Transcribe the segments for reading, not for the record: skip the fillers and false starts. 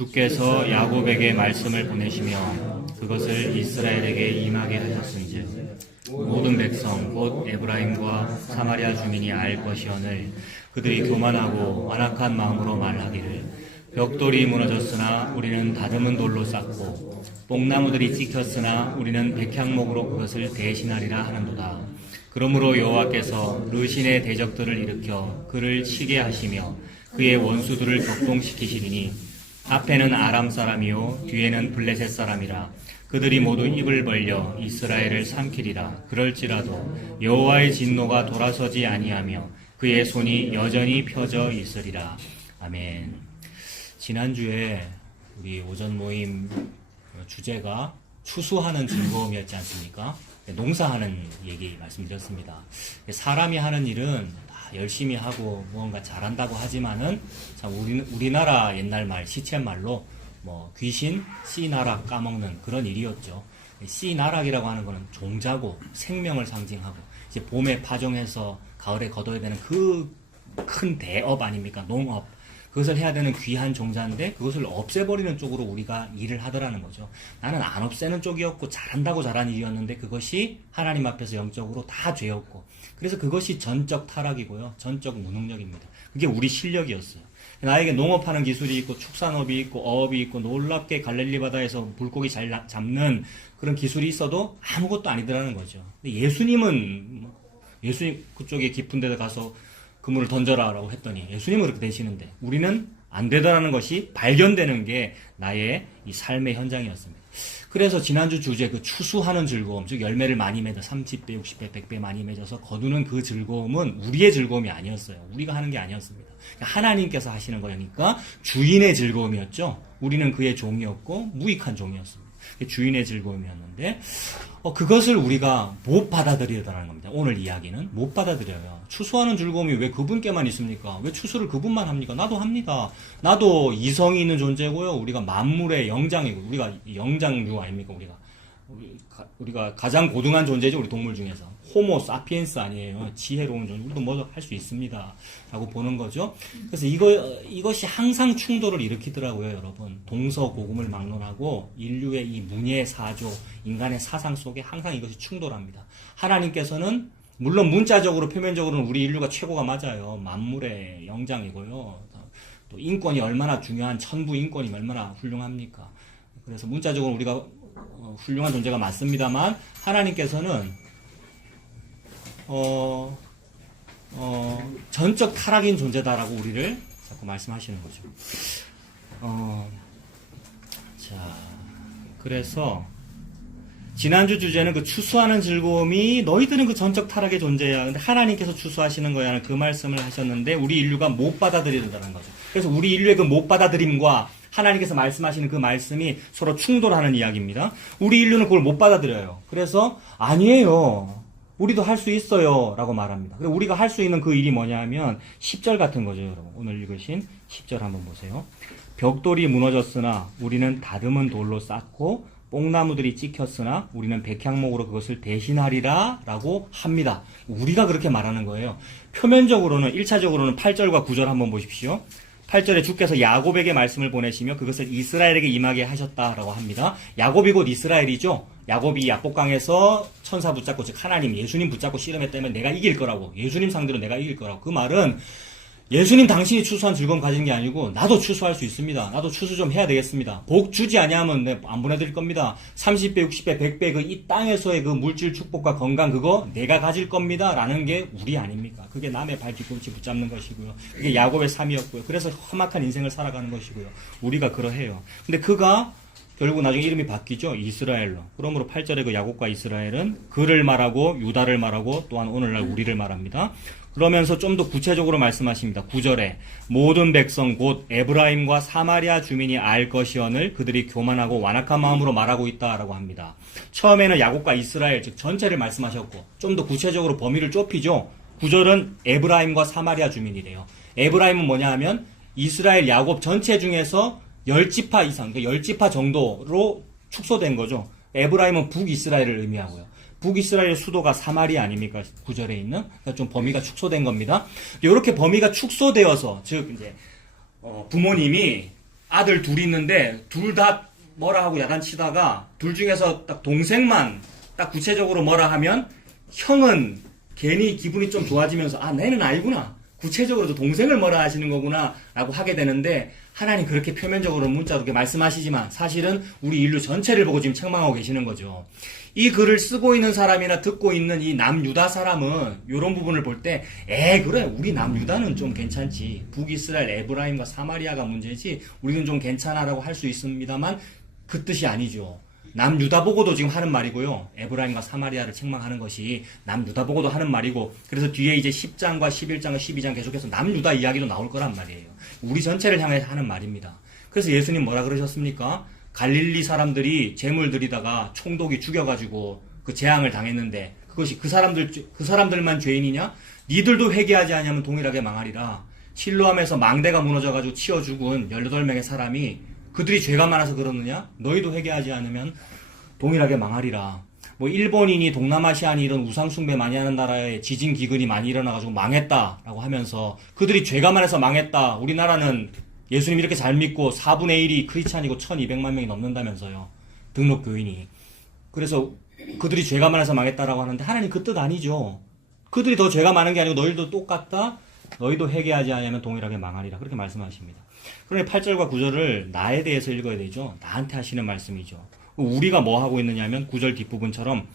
주께서 야곱에게 말씀을 보내시며 그것을 이스라엘에게 임하게 하셨은즉 모든 백성 곧 에브라임과 사마리아 주민이 알 것이오늘 그들이 교만하고 완악한 마음으로 말하기를 벽돌이 무너졌으나 우리는 다듬은 돌로 쌓고 뽕나무들이 찍혔으나 우리는 백향목으로 그것을 대신하리라 하는도다. 그러므로 여호와께서 르신의 대적들을 일으켜 그를 치게 하시며 그의 원수들을 격동시키시리니 앞에는 아람 사람이요 뒤에는 블레셋 사람이라. 그들이 모두 입을 벌려 이스라엘을 삼키리라. 그럴지라도 여호와의 진노가 돌아서지 아니하며 그의 손이 여전히 펴져 있으리라. 아멘. 지난주에 우리 오전 모임 주제가 추수하는 즐거움이었지 않습니까? 농사하는 얘기 말씀드렸습니다. 사람이 하는 일은 다 열심히 하고 무언가 잘한다고 하지만은 참 우리나라 옛날 말 시쳇말로 귀신 씨나락 까먹는 그런 일이었죠. 씨나락이라고 하는 거는 종자고 생명을 상징하고 이제 봄에 파종해서 가을에 거둬야 되는 그 큰 대업 아닙니까? 농업. 그것을 해야 되는 귀한 종자인데 그것을 없애버리는 쪽으로 우리가 일을 하더라는 거죠. 나는 안 없애는 쪽이었고 잘한다고 잘한 일이었는데 그것이 하나님 앞에서 영적으로 다 죄였고 그래서 그것이 전적 타락이고요. 전적 무능력입니다. 그게 우리 실력이었어요. 나에게 농업하는 기술이 있고 축산업이 있고 어업이 있고 놀랍게 갈릴리 바다에서 물고기 잘 잡는 그런 기술이 있어도 아무것도 아니더라는 거죠. 근데 예수님 그쪽에 깊은 데서 가서 그물을 던져라 라고 했더니 예수님은 그렇게 되시는데 우리는 안 되더라는 것이 발견되는 게 나의 이 삶의 현장이었습니다. 그래서 지난주 주제 그 추수하는 즐거움, 즉 열매를 많이 맺어 30배, 60배, 100배 많이 맺어서 거두는 그 즐거움은 우리의 즐거움이 아니었어요. 우리가 하는 게 아니었습니다. 하나님께서 하시는 거니까 주인의 즐거움이었죠. 우리는 그의 종이었고 무익한 종이었습니다. 주인의 즐거움이었는데 그것을 우리가 못 받아들이더라는 겁니다. 오늘 이야기는 못 받아들여요. 추수하는 즐거움이 왜 그분께만 있습니까? 왜 추수를 그분만 합니까? 나도 합니다. 나도 이성이 있는 존재고요. 우리가 만물의 영장이고 우리가 영장류 아닙니까? 우리가 가장 고등한 존재죠. 우리 동물 중에서. 호모 사피엔스 아니에요. 지혜로운 존재. 우리도 뭐 할 수 있습니다. 라고 보는 거죠. 그래서 이것이 항상 충돌을 일으키더라고요, 여러분. 동서고금을 막론하고 인류의 이 문예 사조, 인간의 사상 속에 항상 이것이 충돌합니다. 하나님께서는 물론 문자적으로 표면적으로는 우리 인류가 최고가 맞아요. 만물의 영장이고요. 또 인권이 얼마나 중요한 천부 인권이 얼마나 훌륭합니까? 그래서 문자적으로 우리가 훌륭한 존재가 맞습니다만 하나님께서는 전적 타락인 존재다라고 우리를 자꾸 말씀하시는 거죠. 자, 그래서 지난주 주제는 그 추수하는 즐거움이 너희들은 그 전적 타락의 존재야. 근데 하나님께서 추수하시는 거야. 그 말씀을 하셨는데 우리 인류가 못 받아들이더라는 거죠. 그래서 우리 인류의 그 못 받아들임과 하나님께서 말씀하시는 그 말씀이 서로 충돌하는 이야기입니다. 우리 인류는 그걸 못 받아들여요. 그래서 아니에요. 우리도 할 수 있어요. 라고 말합니다. 그리고 우리가 할 수 있는 그 일이 뭐냐 하면 10절 같은 거죠, 여러분. 오늘 읽으신 10절 한번 보세요. 벽돌이 무너졌으나 우리는 다듬은 돌로 쌓고 뽕나무들이 찍혔으나 우리는 백향목으로 그것을 대신하리라 라고 합니다. 우리가 그렇게 말하는 거예요. 표면적으로는 1차적으로는 8절과 9절 한번 보십시오. 8절에 주께서 야곱에게 말씀을 보내시며 그것을 이스라엘에게 임하게 하셨다라고 합니다. 야곱이 곧 이스라엘이죠. 야곱이 야복강에서 천사 붙잡고 즉 하나님 예수님 붙잡고 씨름했다면 내가 이길 거라고 예수님 상대로 내가 이길 거라고 그 말은 예수님 당신이 추수한 즐거움 가진 게 아니고 나도 추수할 수 있습니다. 나도 추수 좀 해야 되겠습니다. 복 주지 아니하면 안 보내드릴 겁니다. 30배, 60배, 100배 그 이 땅에서의 그 물질 축복과 건강 그거 내가 가질 겁니다. 라는 게 우리 아닙니까? 그게 남의 발 뒤꿈치 붙잡는 것이고요. 그게 야곱의 삶이었고요. 그래서 험악한 인생을 살아가는 것이고요. 우리가 그러해요. 근데 그가 결국 나중에 이름이 바뀌죠. 이스라엘로. 그러므로 8절에 그 야곱과 이스라엘은 그를 말하고 유다를 말하고 또한 오늘날 우리를 말합니다. 그러면서 좀 더 구체적으로 말씀하십니다. 9절에 모든 백성 곧 에브라임과 사마리아 주민이 알 것이오늘 그들이 교만하고 완악한 마음으로 말하고 있다라고 합니다. 처음에는 야곱과 이스라엘 즉 전체를 말씀하셨고 좀 더 구체적으로 범위를 좁히죠. 9절은 에브라임과 사마리아 주민이래요. 에브라임은 뭐냐 하면 이스라엘 야곱 전체 중에서 10지파 이상, 그러니까 10지파 정도로 축소된 거죠. 에브라임은 북이스라엘을 의미하고요. 북이스라엘 수도가 사마리아 아닙니까? 9절에 있는. 그러니까 좀 범위가 축소된 겁니다. 이렇게 범위가 축소되어서, 즉, 이제, 부모님이 아들 둘이 있는데 둘 다 뭐라 하고 야단치다가 둘 중에서 딱 동생만 딱 구체적으로 뭐라 하면 형은 괜히 기분이 좀 좋아지면서 아 내는 아니구나. 구체적으로도 동생을 뭐라 하시는 거구나 라고 하게 되는데 하나님 그렇게 표면적으로 문자로 그렇게 말씀하시지만 사실은 우리 인류 전체를 보고 지금 책망하고 계시는 거죠. 이 글을 쓰고 있는 사람이나 듣고 있는 이 남유다 사람은 이런 부분을 볼 때 그래 우리 남유다는 좀 괜찮지. 북이스라엘 에브라임과 사마리아가 문제지 우리는 좀 괜찮아라고 할 수 있습니다만 그 뜻이 아니죠. 남유다 보고도 지금 하는 말이고요. 에브라임과 사마리아를 책망하는 것이 남유다 보고도 하는 말이고 그래서 뒤에 이제 10장과 11장과 12장 계속해서 남유다 이야기도 나올 거란 말이에요. 우리 전체를 향해 하는 말입니다. 그래서 예수님 뭐라 그러셨습니까? 갈릴리 사람들이 재물 드리다가 총독이 죽여가지고 그 재앙을 당했는데 그것이 그 사람들만 죄인이냐? 니들도 회개하지 않으면 동일하게 망하리라. 실로암에서 망대가 무너져가지고 치어 죽은 18명의 사람이 그들이 죄가 많아서 그러느냐? 너희도 회개하지 않으면 동일하게 망하리라. 뭐 일본인이 동남아시아니 이런 우상숭배 많이 하는 나라에 지진 기근이 많이 일어나가지고 망했다라고 하면서 그들이 죄가 많아서 망했다. 우리나라는 예수님 이렇게 잘 믿고 4분의 1이 크리스찬이고 1200만 명이 넘는다면서요. 등록 교인이. 그래서 그들이 죄가 많아서 망했다라고 하는데 하나님 그 뜻 아니죠. 그들이 더 죄가 많은 게 아니고 너희도 똑같다. 너희도 회개하지 않으면 동일하게 망하리라. 그렇게 말씀하십니다. 그런데 8절과 9절을 나에 대해서 읽어야 되죠. 나한테 하시는 말씀이죠. 우리가 뭐 하고 있느냐면 9절 뒷부분처럼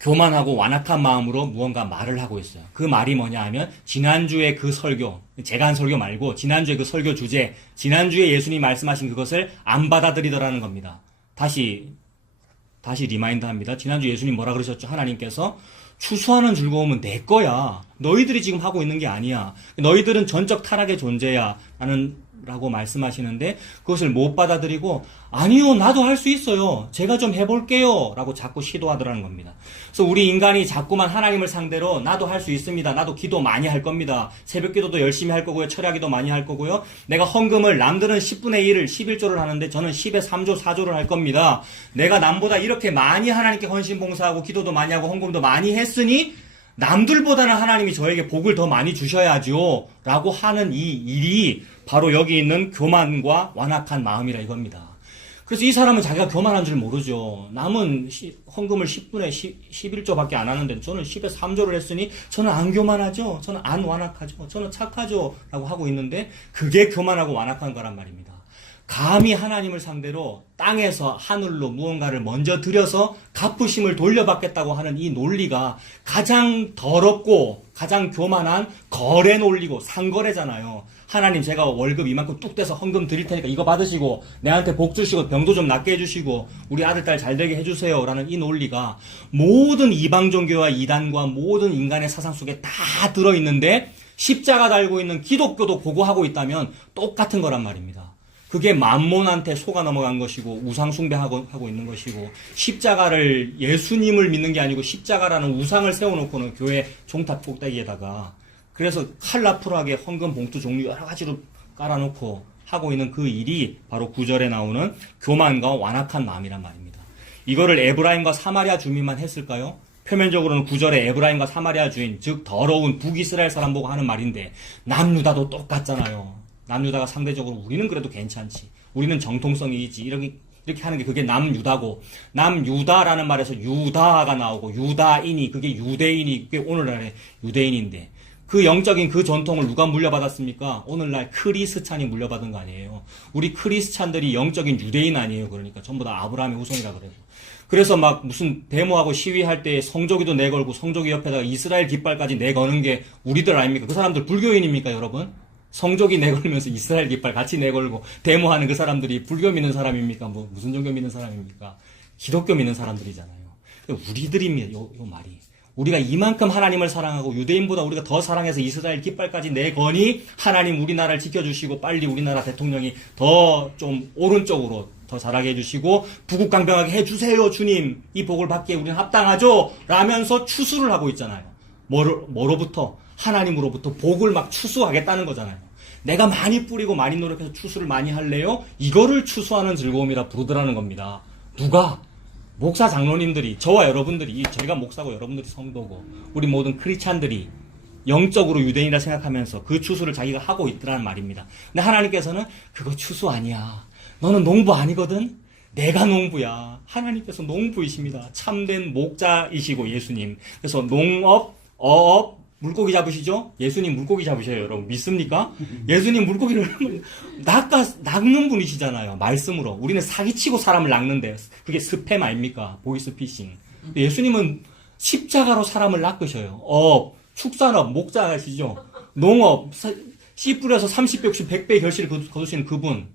교만하고 완악한 마음으로 무언가 말을 하고 있어요. 그 말이 뭐냐 하면 지난주에 그 설교, 제가 한 설교 말고 지난주에 그 설교 주제, 지난주에 예수님이 말씀하신 그것을 안 받아들이더라는 겁니다. 다시 리마인드 합니다. 지난주 예수님 뭐라 그러셨죠? 하나님께서 추수하는 즐거움은 내 거야. 너희들이 지금 하고 있는 게 아니야. 너희들은 전적 타락의 존재야. 라고 말씀하시는데 그것을 못 받아들이고 아니요 나도 할 수 있어요. 제가 좀 해볼게요. 라고 자꾸 시도하더라는 겁니다. 그래서 우리 인간이 자꾸만 하나님을 상대로 나도 할 수 있습니다. 나도 기도 많이 할 겁니다. 새벽 기도도 열심히 할 거고요. 철야기도 많이 할 거고요. 내가 헌금을 남들은 10분의 1을 11조를 하는데 저는 10에 3조 4조를 할 겁니다. 내가 남보다 이렇게 많이 하나님께 헌신 봉사하고 기도도 많이 하고 헌금도 많이 했으니 남들보다는 하나님이 저에게 복을 더 많이 주셔야죠. 라고 하는 이 일이 바로 여기 있는 교만과 완악한 마음이라 이겁니다. 그래서 이 사람은 자기가 교만한 줄 모르죠. 남은 헌금을 10분에 11조밖에 안 하는데 저는 10에 3조를 했으니 저는 안 교만하죠. 저는 안 완악하죠. 저는 착하죠. 라고 하고 있는데 그게 교만하고 완악한 거란 말입니다. 감히 하나님을 상대로 땅에서 하늘로 무언가를 먼저 들여서 갚으심을 돌려받겠다고 하는 이 논리가 가장 더럽고 가장 교만한 거래 논리고 상거래잖아요. 하나님 제가 월급 이만큼 뚝 떼서 헌금 드릴 테니까 이거 받으시고 내한테 복 주시고 병도 좀 낫게 해주시고 우리 아들 딸 잘 되게 해주세요 라는 이 논리가 모든 이방 종교와 이단과 모든 인간의 사상 속에 다 들어있는데 십자가 달고 있는 기독교도 보고하고 있다면 똑같은 거란 말입니다. 그게 만몬한테 속아 넘어간 것이고 우상 숭배하고 있는 것이고 십자가를 예수님을 믿는 게 아니고 십자가라는 우상을 세워놓고는 교회 종탑 꼭대기에다가 그래서 컬러풀하게 헌금 봉투 종류 여러 가지로 깔아놓고 하고 있는 그 일이 바로 9절에 나오는 교만과 완악한 마음이란 말입니다. 이거를 에브라임과 사마리아 주민만 했을까요? 표면적으로는 9절에 에브라임과 사마리아 주인 즉 더러운 북이스라엘 사람 보고 하는 말인데 남유다도 똑같잖아요. 남유다가 상대적으로 우리는 그래도 괜찮지. 우리는 정통성이 있지. 이렇게 하는 게 그게 남유다고. 남유다라는 말에서 유다가 나오고 유다인이 그게 유대인이 그게 오늘날의 유대인인데 그 영적인 그 전통을 누가 물려받았습니까? 오늘날 크리스찬이 물려받은 거 아니에요. 우리 크리스찬들이 영적인 유대인 아니에요. 그러니까 전부 다 아브라함의 후손이라 그래요. 그래서 막 무슨 데모하고 시위할 때 성조기도 내걸고 성조기 옆에다가 이스라엘 깃발까지 내거는 게 우리들 아닙니까? 그 사람들 불교인입니까 여러분? 성조기 내걸면서 이스라엘 깃발 같이 내걸고 데모하는 그 사람들이 불교 믿는 사람입니까? 뭐 무슨 종교 믿는 사람입니까? 기독교 믿는 사람들이잖아요. 우리들입니다. 요 말이. 우리가 이만큼 하나님을 사랑하고 유대인보다 우리가 더 사랑해서 이스라엘 깃발까지 내거니 하나님 우리나라를 지켜주시고 빨리 우리나라 대통령이 더 좀 오른쪽으로 더 잘하게 해주시고 부국강병하게 해주세요 주님 이 복을 받기에 우리는 합당하죠 라면서 추수를 하고 있잖아요. 뭐로부터? 하나님으로부터 복을 막 추수하겠다는 거잖아요. 내가 많이 뿌리고 많이 노력해서 추수를 많이 할래요? 이거를 추수하는 즐거움이라 부르더라는 겁니다. 누가? 목사 장로님들이 저와 여러분들이 저희가 목사고 여러분들이 성도고 우리 모든 크리스찬들이 영적으로 유대인이라 생각하면서 그 추수를 자기가 하고 있더라는 말입니다. 근데 하나님께서는 그거 추수 아니야. 너는 농부 아니거든? 내가 농부야. 하나님께서 농부이십니다. 참된 목자이시고 예수님. 그래서 농업, 어업, 물고기 잡으시죠? 예수님 물고기 잡으셔요. 여러분 믿습니까? 예수님 물고기를 낚는 분이시잖아요. 말씀으로. 우리는 사기치고 사람을 낚는데 그게 스팸 아닙니까? 보이스피싱. 예수님은 십자가로 사람을 낚으셔요. 축산업, 목자시죠? 농업, 씨 뿌려서 30배, 60, 100배의 결실을 거두시는 그분.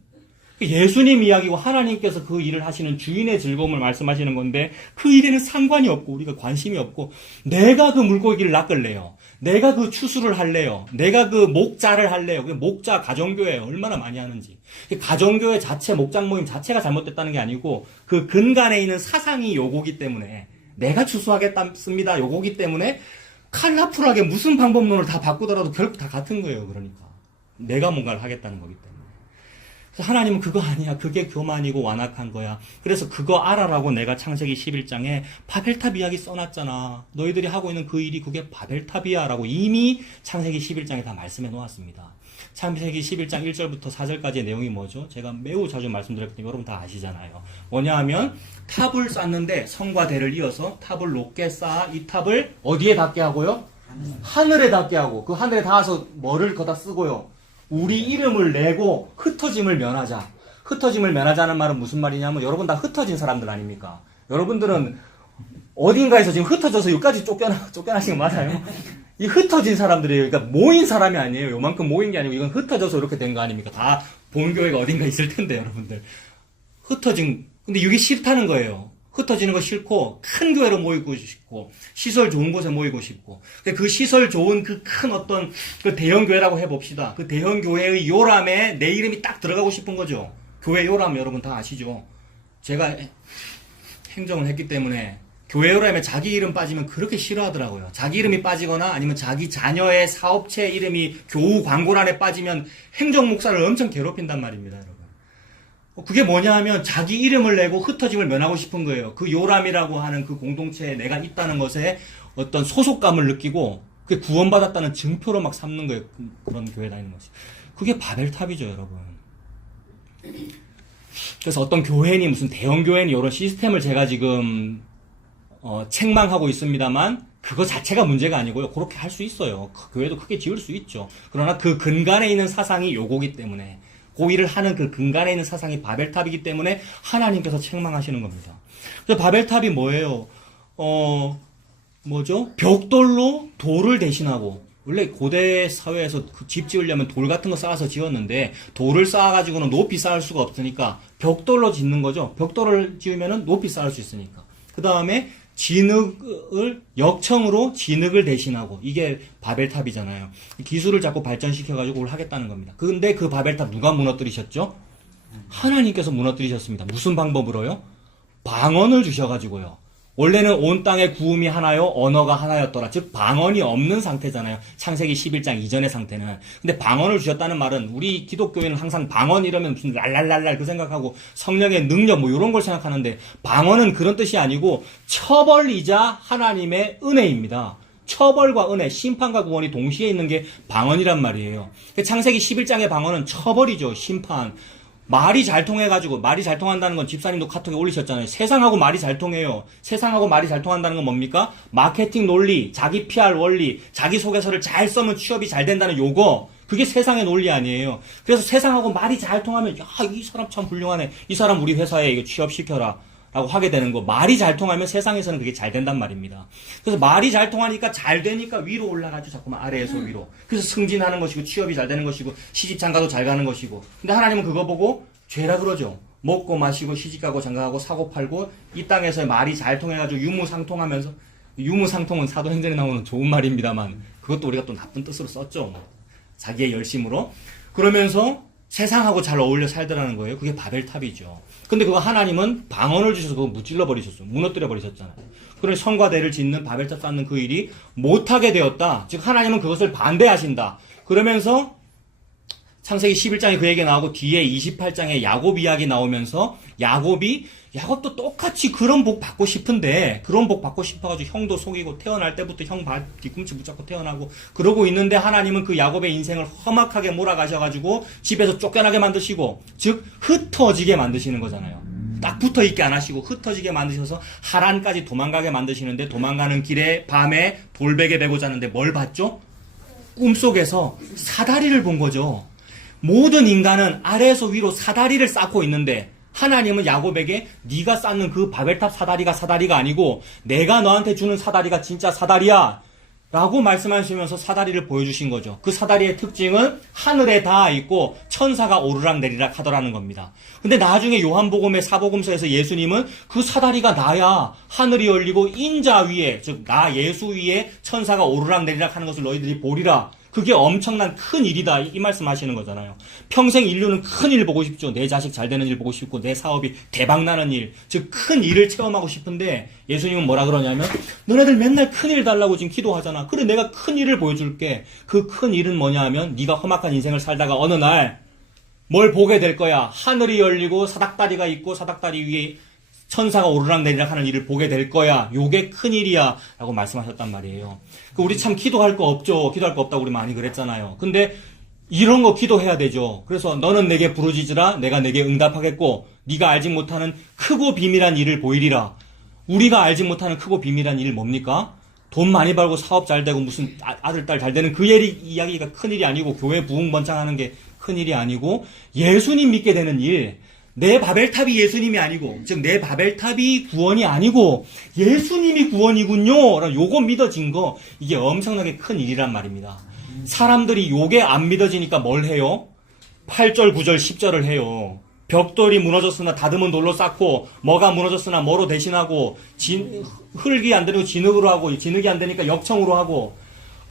예수님 이야기고 하나님께서 그 일을 하시는 주인의 즐거움을 말씀하시는 건데 그 일에는 상관이 없고 우리가 관심이 없고 내가 그 물고기를 낚을래요. 내가 그 추수를 할래요. 내가 그 목자를 할래요. 그 목자 가정교회 얼마나 많이 하는지. 가정교회 자체 목장 모임 자체가 잘못됐다는 게 아니고 그 근간에 있는 사상이 요거기 때문에 내가 추수하겠습니다. 요거기 때문에 컬러풀하게 무슨 방법론을 다 바꾸더라도 결국 다 같은 거예요. 그러니까 내가 뭔가를 하겠다는 거기 때문에. 그래서 하나님은 그거 아니야. 그게 교만이고 완악한 거야. 그래서 그거 알아라고 내가 창세기 11장에 바벨탑 이야기 써놨잖아. 너희들이 하고 있는 그 일이 그게 바벨탑이야 라고 이미 창세기 11장에 다 말씀해 놓았습니다. 창세기 11장 1절부터 4절까지의 내용이 뭐죠? 제가 매우 자주 말씀드렸기 때문에 여러분 다 아시잖아요. 뭐냐 하면 탑을 쌓는데 성과 대를 이어서 탑을 높게 쌓아 이 탑을 어디에 닿게 하고요? 하늘에 닿게 하고 그 하늘에 닿아서 뭐를 거다 쓰고요? 우리 이름을 내고 흩어짐을 면하자. 흩어짐을 면하자는 말은 무슨 말이냐면 여러분 다 흩어진 사람들 아닙니까? 여러분들은 어딘가에서 지금 흩어져서 여기까지 쫓겨나신 거 맞아요? 이 흩어진 사람들이에요. 그러니까 모인 사람이 아니에요. 요만큼 모인 게 아니고 이건 흩어져서 이렇게 된 거 아닙니까? 다 본교회가 어딘가 있을 텐데 여러분들. 근데 이게 싫다는 거예요. 흩어지는 거 싫고 큰 교회로 모이고 싶고 시설 좋은 곳에 모이고 싶고 그 시설 좋은 그 큰 어떤 그 대형 교회라고 해봅시다. 그 대형 교회의 요람에 내 이름이 딱 들어가고 싶은 거죠. 교회 요람 여러분 다 아시죠? 제가 행정을 했기 때문에 교회 요람에 자기 이름 빠지면 그렇게 싫어하더라고요. 자기 이름이 빠지거나 아니면 자기 자녀의 사업체 이름이 교우 광고란에 빠지면 행정 목사를 엄청 괴롭힌단 말입니다, 여러분. 그게 뭐냐 하면 자기 이름을 내고 흩어짐을 면하고 싶은 거예요. 그 요람이라고 하는 그 공동체에 내가 있다는 것에 어떤 소속감을 느끼고 그게 구원받았다는 증표로 막 삼는 거예요. 그런 교회 다니는 것이. 그게 바벨탑이죠, 여러분. 그래서 어떤 교회니 무슨 대형 교회니 이런 시스템을 제가 지금 책망하고 있습니다만 그거 자체가 문제가 아니고요. 그렇게 할 수 있어요. 교회도 크게 지을 수 있죠. 그러나 그 근간에 있는 사상이 요거기 때문에 그 일을 하는 그 근간에 있는 사상이 바벨탑이기 때문에 하나님께서 책망하시는 겁니다. 그래서 바벨탑이 뭐예요? 뭐죠? 벽돌로 돌을 대신하고 원래 고대 사회에서 그 집 지으려면 돌 같은 거 쌓아서 지었는데 돌을 쌓아가지고는 높이 쌓을 수가 없으니까 벽돌로 짓는 거죠. 벽돌을 지으면은 높이 쌓을 수 있으니까. 그 다음에 역청으로 진흙을 대신하고 이게 바벨탑이잖아요. 기술을 자꾸 발전시켜가지고 그걸 하겠다는 겁니다. 근데 그 바벨탑 누가 무너뜨리셨죠? 하나님께서 무너뜨리셨습니다. 무슨 방법으로요? 방언을 주셔가지고요. 원래는 온 땅에 구음이 하나요, 언어가 하나였더라. 즉 방언이 없는 상태잖아요. 창세기 11장 이전의 상태는. 근데 방언을 주셨다는 말은 우리 기독교인은 항상 방언 이러면 무슨 랄랄랄랄 그 생각하고 성령의 능력 뭐 이런 걸 생각하는데 방언은 그런 뜻이 아니고 처벌이자 하나님의 은혜입니다. 처벌과 은혜, 심판과 구원이 동시에 있는 게 방언이란 말이에요. 창세기 11장의 방언은 처벌이죠. 심판. 말이 잘 통해가지고, 말이 잘 통한다는 건 집사님도 카톡에 올리셨잖아요. 세상하고 말이 잘 통해요. 세상하고 말이 잘 통한다는 건 뭡니까? 마케팅 논리, 자기 PR 원리, 자기 소개서를 잘 써면 취업이 잘 된다는 요거. 그게 세상의 논리 아니에요. 그래서 세상하고 말이 잘 통하면, 야, 이 사람 참 훌륭하네. 이 사람 우리 회사에 이거 취업시켜라. 라고 하게 되는 거. 말이 잘 통하면 세상에서는 그게 잘 된단 말입니다. 그래서 말이 잘 통하니까 잘 되니까 위로 올라가죠. 자꾸만 아래에서 위로. 그래서 승진하는 것이고 취업이 잘 되는 것이고 시집 장가도 잘 가는 것이고. 근데 하나님은 그거 보고 죄라 그러죠. 먹고 마시고 시집 가고 장가가고 사고 팔고 이 땅에서 말이 잘 통해가지고 유무상통하면서 유무상통은 사도행전에 나오는 좋은 말입니다만 그것도 우리가 또 나쁜 뜻으로 썼죠. 자기의 열심으로. 그러면서 세상하고 잘 어울려 살더라는 거예요. 그게 바벨탑이죠. 근데 그거 하나님은 방언을 주셔서 그거 무찔러 버리셨어요. 무너뜨려 버리셨잖아요. 그러니 성과 대를 짓는 바벨탑 쌓는 그 일이 못하게 되었다. 즉 하나님은 그것을 반대하신다. 그러면서 창세기 11장에 그 얘기 나오고 뒤에 28장에 야곱 이야기 나오면서 야곱도 똑같이 그런 복 받고 싶은데 그런 복 받고 싶어가지고 형도 속이고 태어날 때부터 형 뒤꿈치 붙잡고 태어나고 그러고 있는데 하나님은 그 야곱의 인생을 험악하게 몰아가셔가지고 집에서 쫓겨나게 만드시고 즉 흩어지게 만드시는 거잖아요. 딱 붙어있게 안 하시고 흩어지게 만드셔서 하란까지 도망가게 만드시는데 도망가는 길에 밤에 돌베개 베고 자는데 뭘 봤죠? 꿈속에서 사다리를 본 거죠. 모든 인간은 아래에서 위로 사다리를 쌓고 있는데 하나님은 야곱에게 네가 쌓는 그 바벨탑 사다리가 아니고 내가 너한테 주는 사다리가 진짜 사다리야 라고 말씀하시면서 사다리를 보여주신 거죠. 그 사다리의 특징은 하늘에 닿아 있고 천사가 오르락 내리락 하더라는 겁니다. 근데 나중에 요한복음의 사복음서에서 예수님은 그 사다리가 나야 하늘이 열리고 인자 위에 즉 나 예수 위에 천사가 오르락 내리락 하는 것을 너희들이 보리라. 그게 엄청난 큰 일이다 이 말씀하시는 거잖아요. 평생 인류는 큰 일 보고 싶죠. 내 자식 잘 되는 일 보고 싶고 내 사업이 대박 나는 일, 즉 큰 일을 체험하고 싶은데 예수님은 뭐라 그러냐면 너네들 맨날 큰 일 달라고 지금 기도하잖아. 그래 내가 큰 일을 보여줄게. 그 큰 일은 뭐냐 하면 네가 험악한 인생을 살다가 어느 날 뭘 보게 될 거야. 하늘이 열리고 사닥다리가 있고 사닥다리 위에 천사가 오르락 내리락 하는 일을 보게 될 거야. 요게 큰일이야. 라고 말씀하셨단 말이에요. 우리 참 기도할 거 없죠. 기도할 거 없다고 우리 많이 그랬잖아요. 근데 이런 거 기도해야 되죠. 그래서 너는 내게 부르짖으라. 내가 내게 응답하겠고 네가 알지 못하는 크고 비밀한 일을 보이리라. 우리가 알지 못하는 크고 비밀한 일 뭡니까? 돈 많이 벌고 사업 잘 되고 무슨 아들, 딸 잘 되는 그 이야기가 큰일이 아니고 교회 부흥번창하는 게 큰일이 아니고 예수님 믿게 되는 일. 내 바벨탑이 예수님이 아니고 즉 내 바벨탑이 구원이 아니고 예수님이 구원이군요 라고 요거 믿어진 거 이게 엄청나게 큰 일이란 말입니다. 사람들이 요게 안 믿어지니까 뭘 해요? 8절 9절 10절을 해요. 벽돌이 무너졌으나 다듬은 돌로 쌓고 뭐가 무너졌으나 뭐로 대신하고 흙이 안 되고 진흙으로 하고 진흙이 안 되니까 역청으로 하고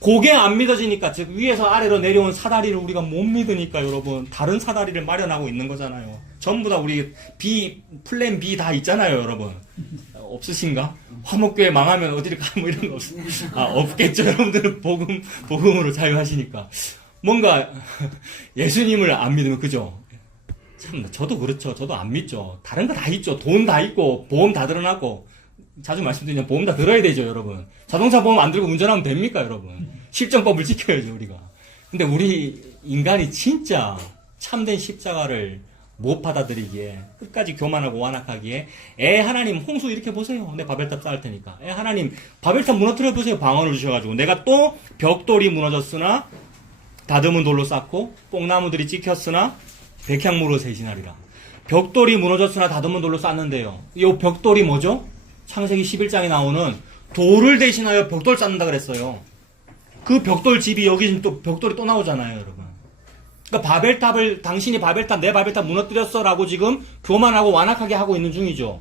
그게 안 믿어지니까 즉 위에서 아래로 내려온 사다리를 우리가 못 믿으니까 여러분 다른 사다리를 마련하고 있는 거잖아요. 전부 다 우리 플랜 B 다 있잖아요 여러분. 없으신가? 화목교회 망하면 어디를 가 뭐 이런 거 없겠죠. 여러분들은 복음으로 자유하시니까 뭔가 예수님을 안 믿으면 그죠? 참 저도 그렇죠. 저도 안 믿죠. 다른 거 다 있죠. 돈 다 있고 보험 다 들어놨고 자주 말씀드리면 보험 다 들어야 되죠 여러분. 자동차 보험 안 들고 운전하면 됩니까 여러분? 실정법을 지켜야죠 우리가. 근데 우리 인간이 진짜 참된 십자가를 못 받아들이기에 끝까지 교만하고 완악하기에 하나님 홍수 이렇게 보세요. 내 바벨탑 쌓을 테니까. 하나님 바벨탑 무너뜨려 보세요. 방언을 주셔가지고 내가 또 벽돌이 무너졌으나 다듬은 돌로 쌓고 뽕나무들이 찍혔으나 백향무로 세신하리라. 벽돌이 무너졌으나 다듬은 돌로 쌓는데요. 이 벽돌이 뭐죠? 창세기 11장에 나오는 돌을 대신하여 벽돌 쌓는다 그랬어요. 그 벽돌 집이 여기 지금 또 벽돌이 또 나오잖아요 여러분. 그러니까 바벨탑을 당신이 내 바벨탑 무너뜨렸어 라고 지금 교만하고 완악하게 하고 있는 중이죠.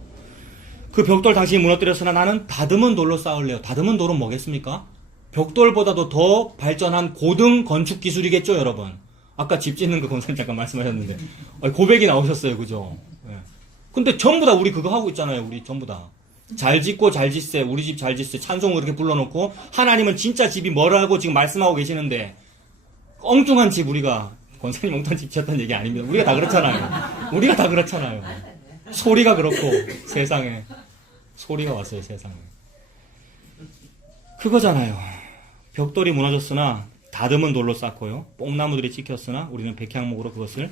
그 벽돌 당신이 무너뜨렸으나 나는 다듬은 돌로 쌓을래요. 다듬은 돌은 뭐겠습니까? 벽돌보다도 더 발전한 고등 건축 기술이겠죠 여러분. 아까 집 짓는 거 권사님 잠깐 말씀하셨는데 고백이 나오셨어요 그죠? 근데 전부 다 우리 그거 하고 있잖아요. 우리 전부 다 잘 짓고 잘 짓세 우리 집 잘 짓세 찬송을 이렇게 불러놓고 하나님은 진짜 집이 뭐라고 지금 말씀하고 계시는데 엉뚱한 집 우리가 권사님 엉뚱한 집 지었다는 얘기 아닙니다. 우리가 다 그렇잖아요. 소리가 그렇고 세상에 소리가 왔어요 세상에. 그거잖아요. 벽돌이 무너졌으나 다듬은 돌로 쌓고요. 뽕나무들이 찍혔으나 우리는 백향목으로 그것을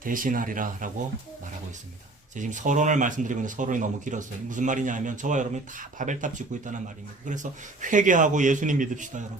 대신하리라 라고 말하고 있습니다. 제가 지금 서론을 말씀드리고 있는데 서론이 너무 길었어요. 무슨 말이냐 하면 저와 여러분이 다 바벨탑 짓고 있다는 말입니다. 그래서 회개하고 예수님 믿읍시다 여러분.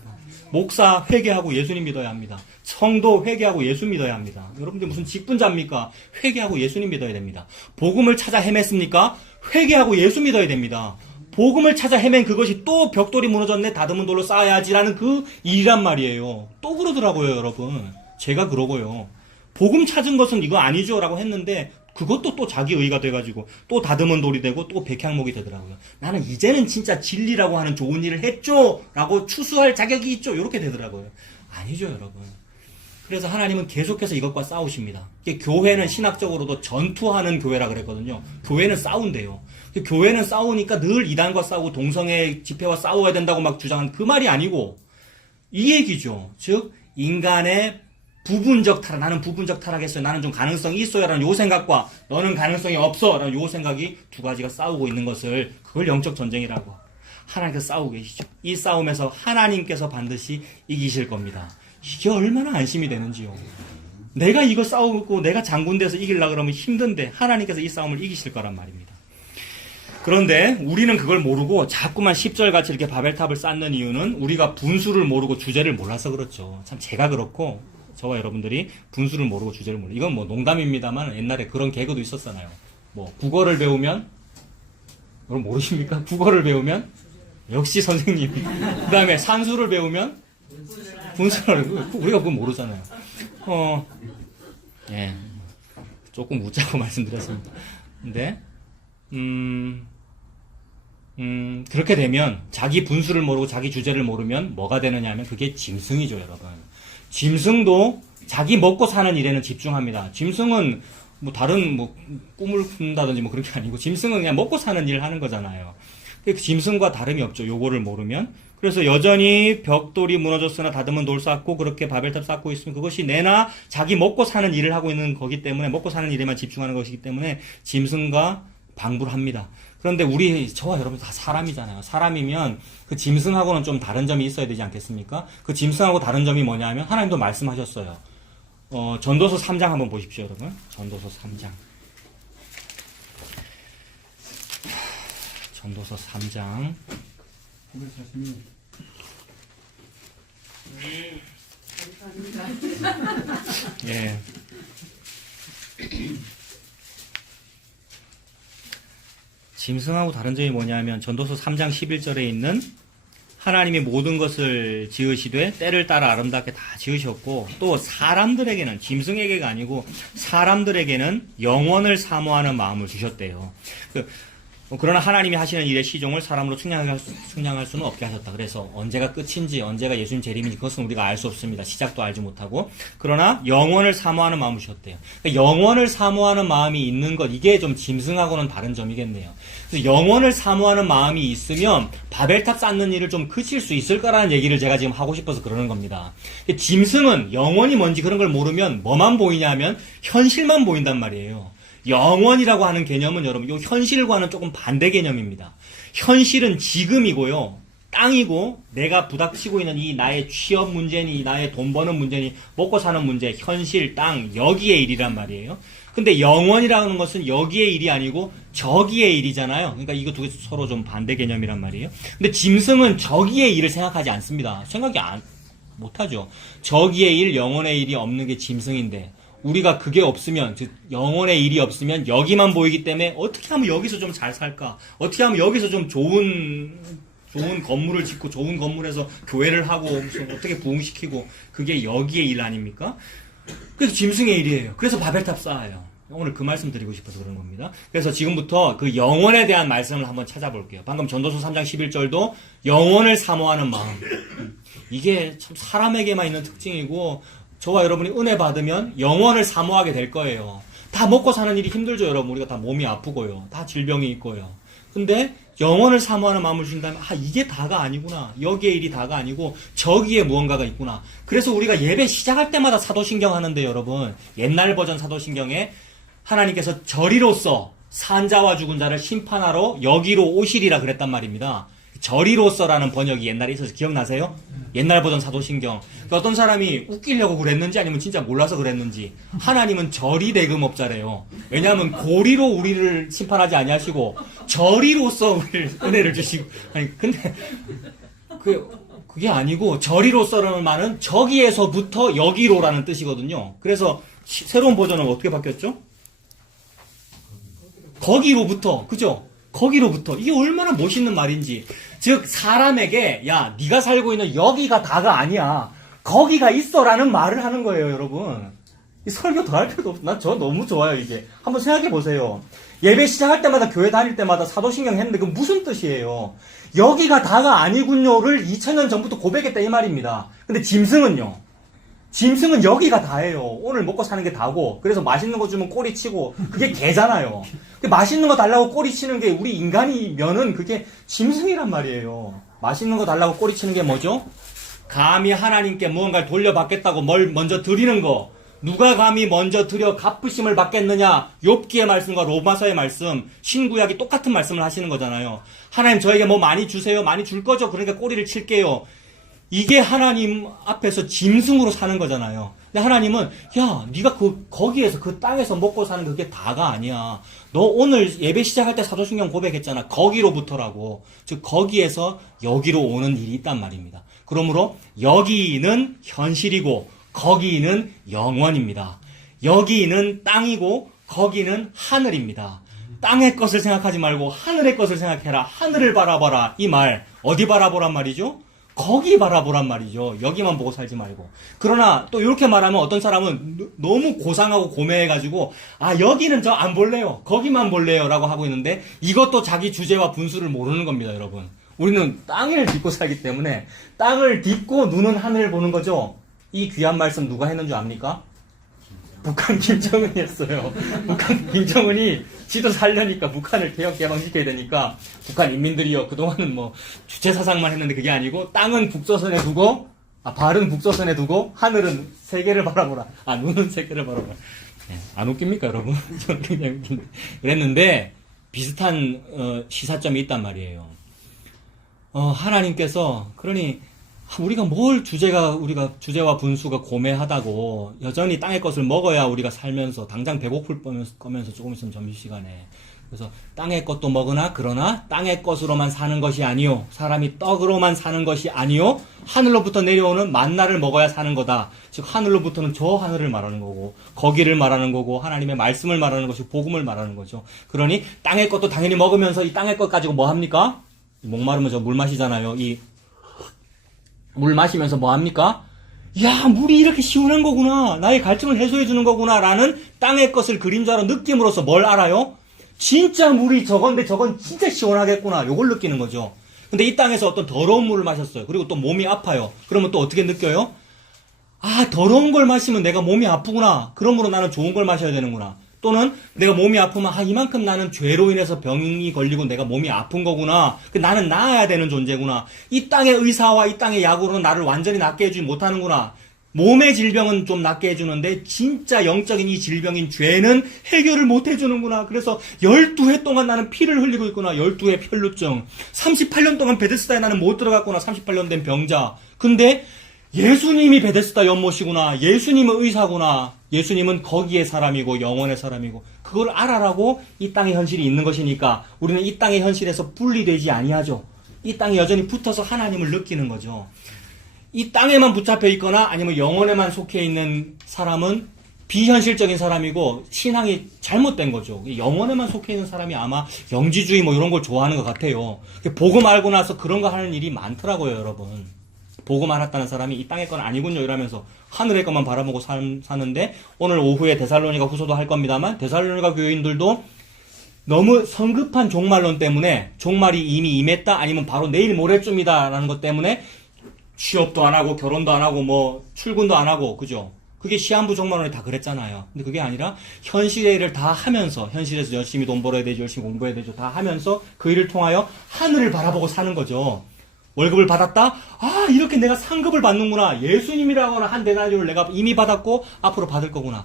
목사 회개하고 예수님 믿어야 합니다. 성도 회개하고 예수 믿어야 합니다. 여러분들 무슨 직분자입니까? 회개하고 예수님 믿어야 됩니다. 복음을 찾아 헤맸습니까? 회개하고 예수 믿어야 됩니다. 복음을 찾아 헤맨 그것이 또 벽돌이 무너졌네 다듬은 돌로 쌓아야지라는 그 일이란 말이에요. 또 그러더라고요 여러분. 제가 그러고요. 복음 찾은 것은 이거 아니죠 라고 했는데 그것도 또 자기 의가 돼가지고 또 다듬은 돌이 되고 또 백향목이 되더라고요. 나는 이제는 진짜 진리라고 하는 좋은 일을 했죠 라고 추수할 자격이 있죠 이렇게 되더라고요. 아니죠 여러분. 그래서 하나님은 계속해서 이것과 싸우십니다. 교회는 신학적으로도 전투하는 교회라 그랬거든요. 교회는 싸운대요. 교회는 싸우니까 늘 이단과 싸우고 동성애 집회와 싸워야 된다고 막 주장한 그 말이 아니고 이 얘기죠. 즉 인간의 부분적 타락, 나는 부분적 타락했어요. 나는 좀 가능성이 있어요. 라는 요 생각과 너는 가능성이 없어. 라는 요 생각이 두 가지가 싸우고 있는 것을 그걸 영적 전쟁이라고. 하나님께서 싸우고 계시죠. 이 싸움에서 하나님께서 반드시 이기실 겁니다. 이게 얼마나 안심이 되는지요. 내가 이거 싸우고 내가 장군 돼서 이기려고 그러면 힘든데 하나님께서 이 싸움을 이기실 거란 말입니다. 그런데 우리는 그걸 모르고 자꾸만 10절 같이 이렇게 바벨탑을 쌓는 이유는 우리가 분수를 모르고 주제를 몰라서 그렇죠. 참 제가 그렇고 저와 여러분들이 분수를 모르고 주제를 모르고 이건 뭐 농담입니다만 옛날에 그런 개그도 있었잖아요. 뭐 국어를 배우면 여러분 모르십니까? 국어를 배우면 역시 선생님. 그 다음에 산수를 배우면 분수를 우리가 그건 모르잖아요. 예, 조금 웃자고 말씀드렸습니다. 근데 그렇게 되면 자기 분수를 모르고 자기 주제를 모르면 뭐가 되느냐 하면 그게 짐승이죠, 여러분. 짐승도 자기 먹고 사는 일에는 집중합니다. 짐승은 뭐 다른 뭐 꿈을 꾼다든지 뭐 그런 게 아니고 짐승은 그냥 먹고 사는 일을 하는 거잖아요. 그 짐승과 다름이 없죠. 요거를 모르면. 그래서 여전히 벽돌이 무너졌으나 다듬은 돌 쌓고 그렇게 바벨탑 쌓고 있으면 그것이 내나 자기 먹고 사는 일을 하고 있는 거기 때문에 먹고 사는 일에만 집중하는 것이기 때문에 짐승과 방불 합니다. 그런데 저와 여러분 다 사람이잖아요. 사람이면 그 짐승하고는 좀 다른 점이 있어야 되지 않겠습니까? 그 짐승하고 다른 점이 뭐냐 하면 하나님도 말씀하셨어요. 전도서 3장 한번 보십시오, 여러분. 전도서 3장. 전도서 3장. 예. 짐승하고 다른 점이 뭐냐면 전도서 3장 11절에 있는 하나님이 모든 것을 지으시되 때를 따라 아름답게 다 지으셨고 또 사람들에게는 짐승에게가 아니고 사람들에게는 영원을 사모하는 마음을 주셨대요. 그러나 하나님이 하시는 일의 시종을 사람으로 측량할 수는 없게 하셨다. 그래서 언제가 끝인지 언제가 예수님 재림인지 그것은 우리가 알 수 없습니다. 시작도 알지 못하고. 그러나 영원을 사모하는 마음을 주셨대요. 그러니까 영원을 사모하는 마음이 있는 것, 이게 좀 짐승하고는 다른 점이겠네요. 그래서 영원을 사모하는 마음이 있으면 바벨탑 쌓는 일을 좀 그칠 수 있을까라는 얘기를 제가 지금 하고 싶어서 그러는 겁니다. 짐승은 영원이 뭔지 그런 걸 모르면 뭐만 보이냐 하면 현실만 보인단 말이에요. 영원이라고 하는 개념은 여러분, 이 현실과는 조금 반대 개념입니다. 현실은 지금이고요. 땅이고, 내가 부닥치고 있는 이 나의 취업 문제니, 나의 돈 버는 문제니, 먹고 사는 문제, 현실, 땅, 여기의 일이란 말이에요. 근데 영원이라는 것은 여기의 일이 아니고 저기의 일이잖아요. 그러니까 이거 두 개 서로 좀 반대 개념이란 말이에요. 근데 짐승은 저기의 일을 생각하지 않습니다. 못하죠. 저기의 일, 영원의 일이 없는 게 짐승인데, 우리가 그게 없으면, 즉 영혼의 일이 없으면 여기만 보이기 때문에 어떻게 하면 여기서 좀 잘 살까? 어떻게 하면 여기서 좀 좋은 건물을 짓고 좋은 건물에서 교회를 하고 어떻게 부흥시키고 그게 여기의 일 아닙니까? 그래서 짐승의 일이에요. 그래서 바벨탑 쌓아요. 오늘 그 말씀 드리고 싶어서 그런 겁니다. 그래서 지금부터 그 영혼에 대한 말씀을 한번 찾아볼게요. 방금 전도서 3장 11절도 영혼을 사모하는 마음. 이게 참 사람에게만 있는 특징이고 저와 여러분이 은혜 받으면 영원을 사모하게 될 거예요. 다 먹고 사는 일이 힘들죠, 여러분. 우리가 다 몸이 아프고요. 다 질병이 있고요. 근데 영원을 사모하는 마음을 주신다면 이게 다가 아니구나. 여기의 일이 다가 아니고 저기에 무언가가 있구나. 그래서 우리가 예배 시작할 때마다 사도신경 하는데 여러분, 옛날 버전 사도신경에 하나님께서 저리로서 산자와 죽은 자를 심판하러 여기로 오시리라 그랬단 말입니다. 저리로서라는 번역이 옛날에 있어서 기억나세요? 옛날 버전 사도신경. 그러니까 어떤 사람이 웃기려고 그랬는지 아니면 진짜 몰라서 그랬는지 하나님은 저리 대금업자래요. 왜냐하면 고리로 우리를 심판하지 아니하시고 저리로서 우리를 은혜를 주시고 근데 그게 아니고 저리로서라는 말은 저기에서부터 여기로라는 뜻이거든요. 그래서 새로운 버전은 어떻게 바뀌었죠? 거기로부터, 그죠? 거기로부터. 이게 얼마나 멋있는 말인지. 즉 사람에게 야 네가 살고 있는 여기가 다가 아니야. 거기가 있어라는 말을 하는 거예요, 여러분. 이 설교 더 할 필요도 없어. 난 저 너무 좋아요, 이제. 한번 생각해 보세요. 예배 시작할 때마다 교회 다닐 때마다 사도신경 했는데 그 무슨 뜻이에요? 여기가 다가 아니군요를 2000년 전부터 고백했다 이 말입니다. 근데 짐승은요? 짐승은 여기가 다예요. 오늘 먹고 사는 게 다고. 그래서 맛있는 거 주면 꼬리치고 그게 개잖아요. 맛있는 거 달라고 꼬리치는 게 우리 인간이면은 그게 짐승이란 말이에요. 맛있는 거 달라고 꼬리치는 게 뭐죠? 감히 하나님께 무언가를 돌려받겠다고 뭘 먼저 드리는 거, 누가 감히 먼저 드려 갚으심을 받겠느냐? 욥기의 말씀과 로마서의 말씀, 신구약이 똑같은 말씀을 하시는 거잖아요. 하나님 저에게 뭐 많이 주세요. 많이 줄 거죠. 그러니까 꼬리를 칠게요. 이게 하나님 앞에서 짐승으로 사는 거잖아요. 근데 하나님은 야, 네가 거기에서 그 땅에서 먹고 사는 그게 다가 아니야. 너 오늘 예배 시작할 때 사도신경 고백했잖아. 거기로부터라고. 즉 거기에서 여기로 오는 일이 있단 말입니다. 그러므로 여기는 현실이고 거기는 영원입니다. 여기는 땅이고 거기는 하늘입니다. 땅의 것을 생각하지 말고 하늘의 것을 생각해라. 하늘을 바라봐라. 이 말 어디 바라보란 말이죠? 거기 바라보란 말이죠. 여기만 보고 살지 말고. 그러나 또 이렇게 말하면 어떤 사람은 너무 고상하고 고매해가지고 여기는 저 안 볼래요. 거기만 볼래요. 라고 하고 있는데 이것도 자기 주제와 분수를 모르는 겁니다. 여러분. 우리는 땅을 딛고 살기 때문에 땅을 딛고 눈은 하늘을 보는 거죠. 이 귀한 말씀 누가 했는 줄 압니까? 북한 김정은이었어요. 북한 김정은이 지도 살려니까 북한을 개방시켜야 되니까 북한 인민들이요. 그동안은 뭐 주체사상만 했는데 그게 아니고 땅은 북조선에 두고 발은 북조선에 두고 하늘은 세계를 바라보라. 눈은 세계를 바라보라. 안 웃깁니까 여러분? 저는 굉장히 웃긴데. 그랬는데 비슷한 시사점이 있단 말이에요. 하나님께서 그러니 우리가 우리가 주제와 분수가 고매하다고 여전히 땅의 것을 먹어야 우리가 살면서 당장 배고플 거면서 조금 있으면 점심시간에 그래서 땅의 것도 먹으나 그러나 땅의 것으로만 사는 것이 아니요 사람이 떡으로만 사는 것이 아니요 하늘로부터 내려오는 만나를 먹어야 사는 거다. 즉 하늘로부터는 저 하늘을 말하는 거고 거기를 말하는 거고 하나님의 말씀을 말하는 것이고 복음을 말하는 거죠. 그러니 땅의 것도 당연히 먹으면서 이 땅의 것 가지고 뭐 합니까? 목마르면 저 물 마시잖아요. 물 마시면서 뭐 합니까? 야, 물이 이렇게 시원한 거구나. 나의 갈증을 해소해 주는 거구나. 라는 땅의 것을 그림자로 느낌으로써 뭘 알아요? 진짜 물이 저건데 저건 진짜 시원하겠구나. 요걸 느끼는 거죠. 근데 이 땅에서 어떤 더러운 물을 마셨어요. 그리고 또 몸이 아파요. 그러면 또 어떻게 느껴요? 더러운 걸 마시면 내가 몸이 아프구나. 그러므로 나는 좋은 걸 마셔야 되는구나. 또는 내가 몸이 아프면 이만큼 나는 죄로 인해서 병이 걸리고 내가 몸이 아픈 거구나. 나는 나아야 되는 존재구나. 이 땅의 의사와 이 땅의 약으로는 나를 완전히 낫게 해주지 못하는구나. 몸의 질병은 좀 낫게 해주는데 진짜 영적인 이 질병인 죄는 해결을 못 해주는구나. 그래서 12해 동안 나는 피를 흘리고 있구나. 12해 혈루증. 38년 동안 베데스다에 나는 못 들어갔구나. 38년 된 병자. 근데 예수님이 베데스다 연못이구나. 예수님은 의사구나. 예수님은 거기의 사람이고 영원의 사람이고 그걸 알아라고 이 땅의 현실이 있는 것이니까 우리는 이 땅의 현실에서 분리되지 아니하죠. 이 땅에 여전히 붙어서 하나님을 느끼는 거죠. 이 땅에만 붙잡혀 있거나 아니면 영혼에만 속해 있는 사람은 비현실적인 사람이고 신앙이 잘못된 거죠. 영혼에만 속해 있는 사람이 아마 영지주의 뭐 이런 걸 좋아하는 것 같아요. 복음 알고 나서 그런 거 하는 일이 많더라고요, 여러분. 복음 알았다는 사람이 이 땅의 건 아니군요 이러면서 하늘의 것만 바라보고 사는데 오늘 오후에 데살로니가 후서도 할 겁니다만 데살로니가 교인들도 너무 성급한 종말론 때문에 종말이 이미 임했다 아니면 바로 내일 모레쯤이다 라는 것 때문에 취업도 안 하고 결혼도 안 하고 뭐 출근도 안 하고 그죠? 그게 시한부 종말론이 다 그랬잖아요. 근데 그게 아니라 현실의 일을 다 하면서 현실에서 열심히 돈 벌어야 되죠. 열심히 공부해야 되죠. 다 하면서 그 일을 통하여 하늘을 바라보고 사는 거죠. 월급을 받았다? 이렇게 내가 상급을 받는구나. 예수님이라고 하는 한 데나리온을 내가 이미 받았고 앞으로 받을 거구나.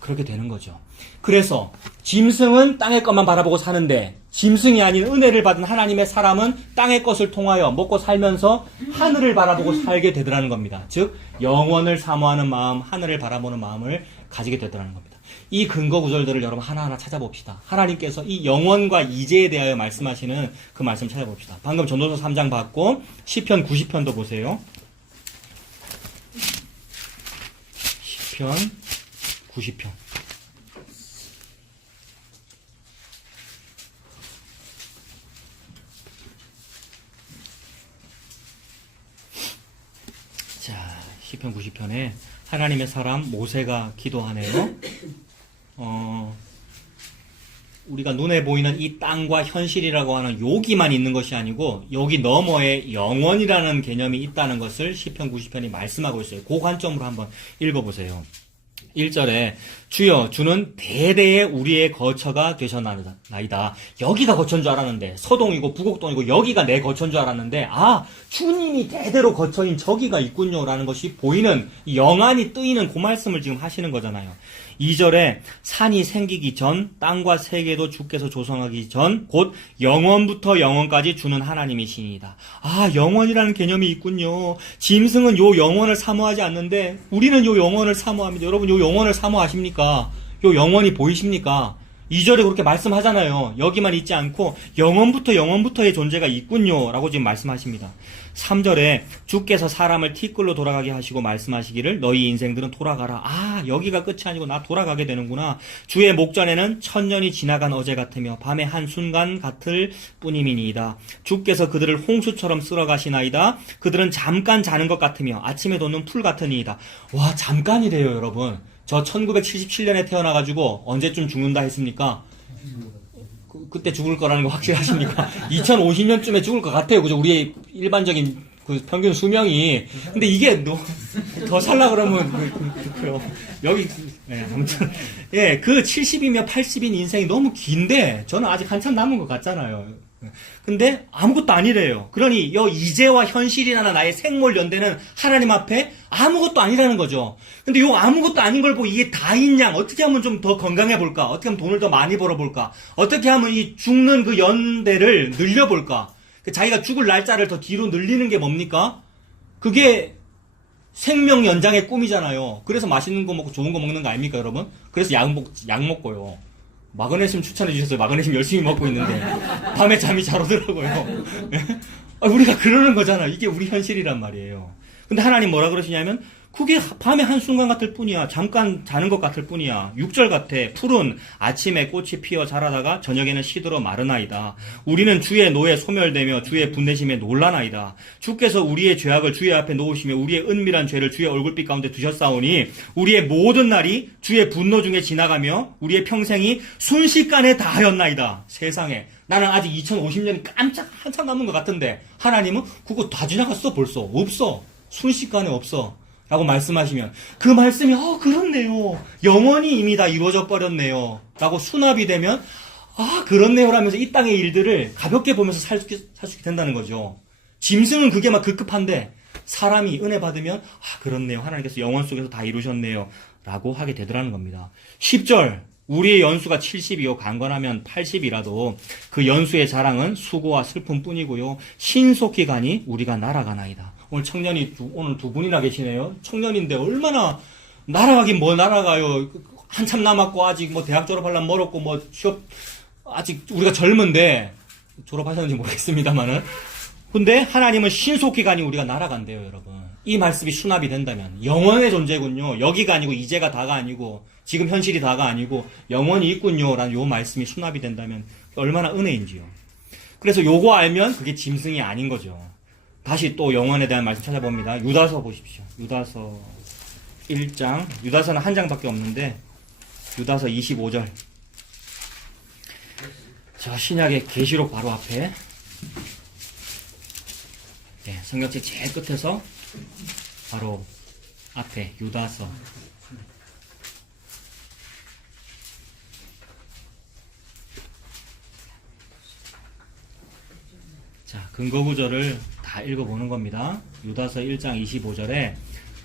그렇게 되는 거죠. 그래서 짐승은 땅의 것만 바라보고 사는데 짐승이 아닌 은혜를 받은 하나님의 사람은 땅의 것을 통하여 먹고 살면서 하늘을 바라보고 살게 되더라는 겁니다. 즉 영원을 사모하는 마음, 하늘을 바라보는 마음을 가지게 되더라는 겁니다. 이 근거 구절들을 여러분 하나하나 찾아봅시다. 하나님께서 이 영원과 이제에 대하여 말씀하시는 그 말씀 찾아봅시다. 방금 전도서 3장 봤고 시편 90편도 보세요. 시편 90편. 자, 시편 90편에 하나님의 사람 모세가 기도하네요. 우리가 눈에 보이는 이 땅과 현실이라고 하는 여기만 있는 것이 아니고 여기 너머에 영원이라는 개념이 있다는 것을 시편 90편이 말씀하고 있어요. 그 관점으로 한번 읽어보세요. 1절에 주여 주는 대대에 우리의 거처가 되셨나이다. 여기가 거처인 줄 알았는데 서동이고 부곡동이고 여기가 내 거처인 줄 알았는데 주님이 대대로 거처인 저기가 있군요라는 것이 보이는 영안이 뜨이는 그 말씀을 지금 하시는 거잖아요. 2절에 산이 생기기 전 땅과 세계도 주께서 조성하기 전 곧 영원부터 영원까지 주는 하나님이시니이다. 영원이라는 개념이 있군요. 짐승은 요 영원을 사모하지 않는데 우리는 요 영원을 사모합니다. 여러분 요 영원을 사모하십니까? 요 영원이 보이십니까? 2절에 그렇게 말씀하잖아요. 여기만 있지 않고 영원부터 영원부터의 존재가 있군요 라고 지금 말씀하십니다. 3절에 주께서 사람을 티끌로 돌아가게 하시고 말씀하시기를 너희 인생들은 돌아가라. 여기가 끝이 아니고 나 돌아가게 되는구나. 주의 목전에는 천년이 지나간 어제 같으며 밤의 한순간 같을 뿐임이니이다. 주께서 그들을 홍수처럼 쓸어가시나이다. 그들은 잠깐 자는 것 같으며 아침에 돋는 풀 같으니이다. 잠깐이래요 여러분. 저 1977년에 태어나가지고 언제쯤 죽는다 했습니까? 그때 죽을 거라는 거 확실하십니까? 2050년쯤에 죽을 것 같아요. 그죠? 우리의 일반적인 그 평균 수명이. 근데 이게 더 살라 그러면, 여기, 아무튼. 그 70이며 80인 인생이 너무 긴데, 저는 아직 한참 남은 것 같잖아요. 근데 아무것도 아니래요. 그러니 이제와 현실이라는 나의 생물 연대는 하나님 앞에 아무것도 아니라는 거죠. 근데 아무것도 아닌 걸 보고 이게 다인 양 어떻게 하면 좀 더 건강해 볼까? 어떻게 하면 돈을 더 많이 벌어 볼까? 어떻게 하면 이 죽는 그 연대를 늘려 볼까? 자기가 죽을 날짜를 더 뒤로 늘리는 게 뭡니까? 그게 생명 연장의 꿈이잖아요. 그래서 맛있는 거 먹고 좋은 거 먹는 거 아닙니까, 여러분? 그래서 약 먹고요. 마그네슘 추천해 주셨어요. 마그네슘 열심히 먹고 있는데 밤에 잠이 잘 오더라고요. 우리가 그러는 거잖아. 이게 우리 현실이란 말이에요. 근데 하나님 뭐라 그러시냐면 그게 밤에 한순간 같을 뿐이야. 잠깐 자는 것 같을 뿐이야. 6절 같아. 풀은 아침에 꽃이 피어 자라다가 저녁에는 시들어 마르나이다. 우리는 주의 노에 소멸되며 주의 분내심에 놀라나이다. 주께서 우리의 죄악을 주의 앞에 놓으시며 우리의 은밀한 죄를 주의 얼굴빛 가운데 두셨사오니 우리의 모든 날이 주의 분노 중에 지나가며 우리의 평생이 순식간에 다하였나이다. 세상에. 나는 아직 2050년이 깜짝 한참 남은 것 같은데 하나님은 그거 다 지나갔어 벌써. 없어. 순식간에 없어. 라고 말씀하시면 그 말씀이 그렇네요. 영원히 이미 다 이루어져 버렸네요. 라고 수납이 되면 그렇네요 라면서 이 땅의 일들을 가볍게 보면서 살 수 있게 된다는 거죠. 짐승은 그게 막 급급한데 사람이 은혜 받으면 그렇네요. 하나님께서 영원 속에서 다 이루셨네요. 라고 하게 되더라는 겁니다. 10절 우리의 연수가 70이요 강건하면 80이라도 그 연수의 자랑은 수고와 슬픔뿐이고요 신속히 가니 우리가 날아가나이다. 오늘 청년이 오늘 두 분이나 계시네요. 청년인데 얼마나 날아가긴 뭘 날아가요. 한참 남았고 아직 대학 졸업하려면 멀었고 취업 아직 우리가 젊은데 졸업하셨는지 모르겠습니다만은 근데 하나님은 신속히 가니 우리가 날아간대요 여러분. 이 말씀이 수납이 된다면 영원의 존재군요. 여기가 아니고 이제가 다가 아니고 지금 현실이 다가 아니고 영원히 있군요 라는 요 말씀이 수납이 된다면 얼마나 은혜인지요. 그래서 요거 알면 그게 짐승이 아닌 거죠. 다시 또 영원에 대한 말씀 찾아봅니다. 유다서 보십시오. 유다서 1장. 유다서는 한 장밖에 없는데 유다서 25절. 자, 신약의 계시록 바로 앞에 성경책 제일 끝에서 바로 앞에 유다서 자, 근거 구절을 다 읽어보는 겁니다. 유다서 1장 25절에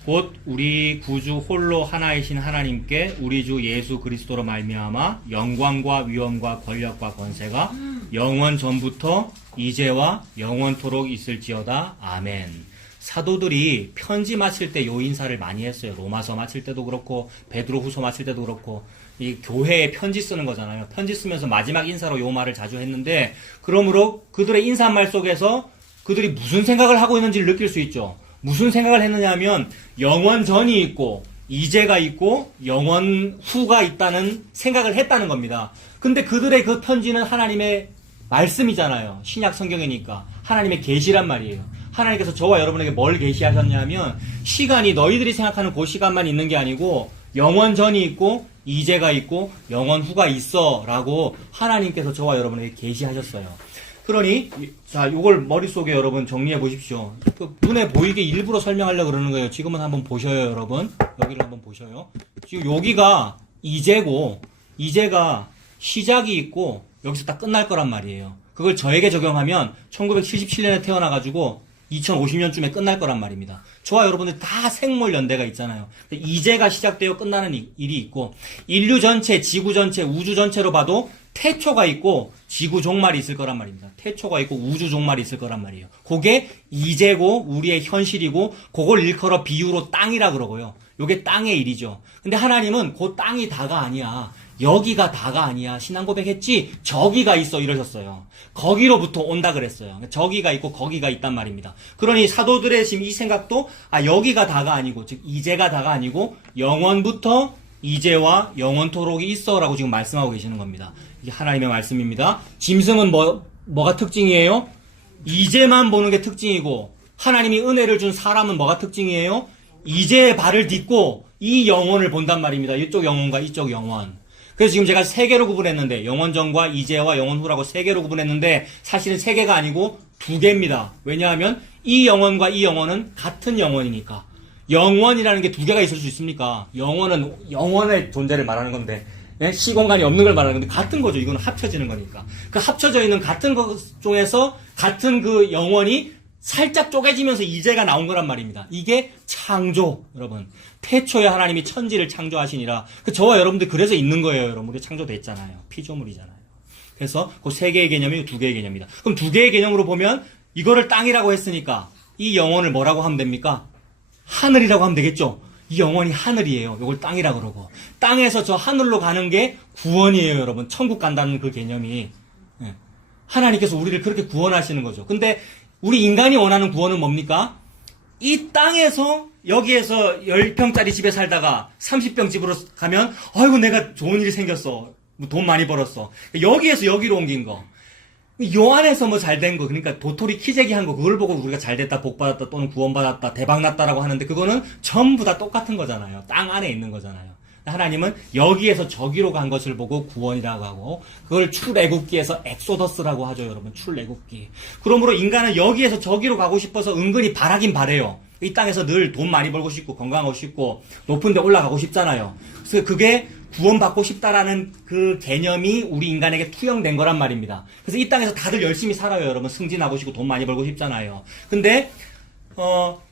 곧 우리 구주 홀로 하나이신 하나님께 우리 주 예수 그리스도로 말미암아 영광과 위엄과 권력과 권세가 영원 전부터 이제와 영원토록 있을지어다. 아멘. 사도들이 편지 마칠 때 요 인사를 많이 했어요. 로마서 마칠 때도 그렇고 베드로 후서 마칠 때도 그렇고 이 교회에 편지 쓰는 거잖아요. 편지 쓰면서 마지막 인사로 요 말을 자주 했는데 그러므로 그들의 인사말 속에서 그들이 무슨 생각을 하고 있는지를 느낄 수 있죠. 무슨 생각을 했느냐 하면 영원 전이 있고 이제가 있고 영원 후가 있다는 생각을 했다는 겁니다. 근데 그들의 그 편지는 하나님의 말씀이잖아요. 신약 성경이니까 하나님의 계시란 말이에요. 하나님께서 저와 여러분에게 뭘 계시하셨냐면 시간이 너희들이 생각하는 그 시간만 있는 게 아니고 영원 전이 있고 이제가 있고 영원 후가 있어 라고 하나님께서 저와 여러분에게 계시하셨어요. 그러니 자, 요걸 머릿속에 여러분 정리해 보십시오. 그 눈에 보이게 일부러 설명하려고 그러는 거예요. 지금은 한번 보셔요, 여러분. 여기를 한번 보셔요. 지금 여기가 이제고, 이제가 시작이 있고 여기서 딱 끝날 거란 말이에요. 그걸 저에게 적용하면 1977년에 태어나가지고 2050년쯤에 끝날 거란 말입니다. 저와 여러분들 다 생물 연대가 있잖아요. 이제가 시작되어 끝나는 일이 있고, 인류 전체, 지구 전체, 우주 전체로 봐도 태초가 있고 지구 종말이 있을 거란 말입니다. 태초가 있고 우주 종말이 있을 거란 말이에요. 그게 이제고 우리의 현실이고, 그걸 일컬어 비유로 땅이라 그러고요. 요게 땅의 일이죠. 근데 하나님은 그 땅이 다가 아니야. 여기가 다가 아니야. 신앙 고백했지? 저기가 있어. 이러셨어요. 거기로부터 온다 그랬어요. 저기가 있고 거기가 있단 말입니다. 그러니 사도들의 지금 이 생각도, 여기가 다가 아니고, 즉 이제가 다가 아니고 영원부터 이제와 영원토록이 있어 라고 지금 말씀하고 계시는 겁니다. 이게 하나님의 말씀입니다. 짐승은 뭐가 특징이에요? 이제만 보는 게 특징이고, 하나님이 은혜를 준 사람은 뭐가 특징이에요? 이제의 발을 딛고 이 영혼을 본단 말입니다. 이쪽 영혼과 이쪽 영혼. 그래서 지금 제가 세 개로 구분했는데, 영원전과 이제와 영원후라고 세 개로 구분했는데 사실은 세 개가 아니고 두 개입니다. 왜냐하면 이 영혼과 이 영혼은 같은 영혼이니까. 영원이라는 게 두 개가 있을 수 있습니까? 영혼은 영원의 존재를 말하는 건데, 시공간이 없는 걸 말하는 건데 같은 거죠. 이건 합쳐지는 거니까. 그 합쳐져 있는 같은 것 중에서 같은 그 영혼이 살짝 쪼개지면서 이제가 나온 거란 말입니다. 이게 창조, 여러분. 태초에 하나님이 천지를 창조하시니라. 저와 여러분들 그래서 있는 거예요, 여러분. 우리 창조됐잖아요. 피조물이잖아요. 그래서 그 세 개의 개념이 두 개의 개념입니다. 그럼 두 개의 개념으로 보면 이거를 땅이라고 했으니까 이 영혼을 뭐라고 하면 됩니까? 하늘이라고 하면 되겠죠? 이 영혼이 하늘이에요. 이걸 땅이라고 그러고. 땅에서 저 하늘로 가는 게 구원이에요, 여러분. 천국 간다는 그 개념이. 하나님께서 우리를 그렇게 구원하시는 거죠. 근데 우리 인간이 원하는 구원은 뭡니까? 이 땅에서 여기에서 10평짜리 집에 살다가 30평 집으로 가면 아이고 내가 좋은 일이 생겼어. 돈 많이 벌었어. 여기에서 여기로 옮긴 거. 요 안에서 뭐 잘된 거, 그러니까 도토리 키재기 한 거, 그걸 보고 우리가 잘됐다, 복받았다, 또는 구원받았다, 대박났다라고 하는데 그거는 전부 다 똑같은 거잖아요. 땅 안에 있는 거잖아요. 하나님은 여기에서 저기로 간 것을 보고 구원이라고 하고, 그걸 출애굽기에서 엑소더스라고 하죠, 여러분. 출애굽기. 그러므로 인간은 여기에서 저기로 가고 싶어서 은근히 바라긴 바래요. 이 땅에서 늘 돈 많이 벌고 싶고 건강하고 싶고 높은 데 올라가고 싶잖아요. 그래서 그게 구원받고 싶다라는 그 개념이 우리 인간에게 투영된 거란 말입니다. 그래서 이 땅에서 다들 열심히 살아요, 여러분. 승진하고 싶고 돈 많이 벌고 싶잖아요. 근데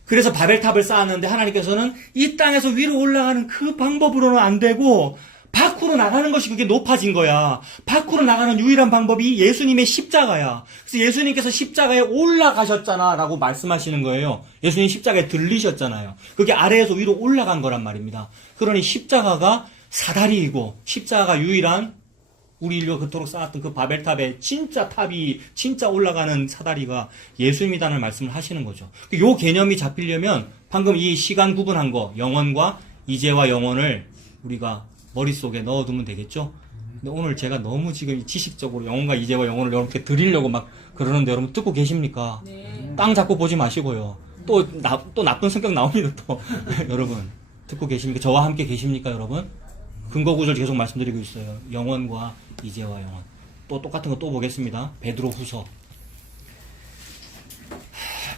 그래서 바벨탑을 쌓았는데 하나님께서는 이 땅에서 위로 올라가는 그 방법으로는 안 되고 밖으로 나가는 것이 그게 높아진 거야. 밖으로 나가는 유일한 방법이 예수님의 십자가야. 그래서 예수님께서 십자가에 올라가셨잖아 라고 말씀하시는 거예요. 예수님 십자가에 들리셨잖아요. 그게 아래에서 위로 올라간 거란 말입니다. 그러니 십자가가 사다리이고, 십자가가 유일한 우리 인류가 그토록 쌓았던 그 바벨탑의 진짜 탑이, 진짜 올라가는 사다리가 예수님이라는 말씀을 하시는 거죠. 요 개념이 잡히려면 방금 이 시간 구분한 거, 영원과 이제와 영원을 우리가 머릿속에 넣어두면 되겠죠? 근데 오늘 제가 너무 지금 지식적으로 영혼과 이제와 영혼을 여러분께 드리려고 막 그러는데 여러분 듣고 계십니까? 네. 땅 잡고 보지 마시고요. 또 나쁜 성격 나옵니다, 또. 여러분, 듣고 계십니까? 저와 함께 계십니까, 여러분? 근거 구절 계속 말씀드리고 있어요. 영원과 이제와 영원. 또 똑같은 거 또 보겠습니다. 베드로 후서.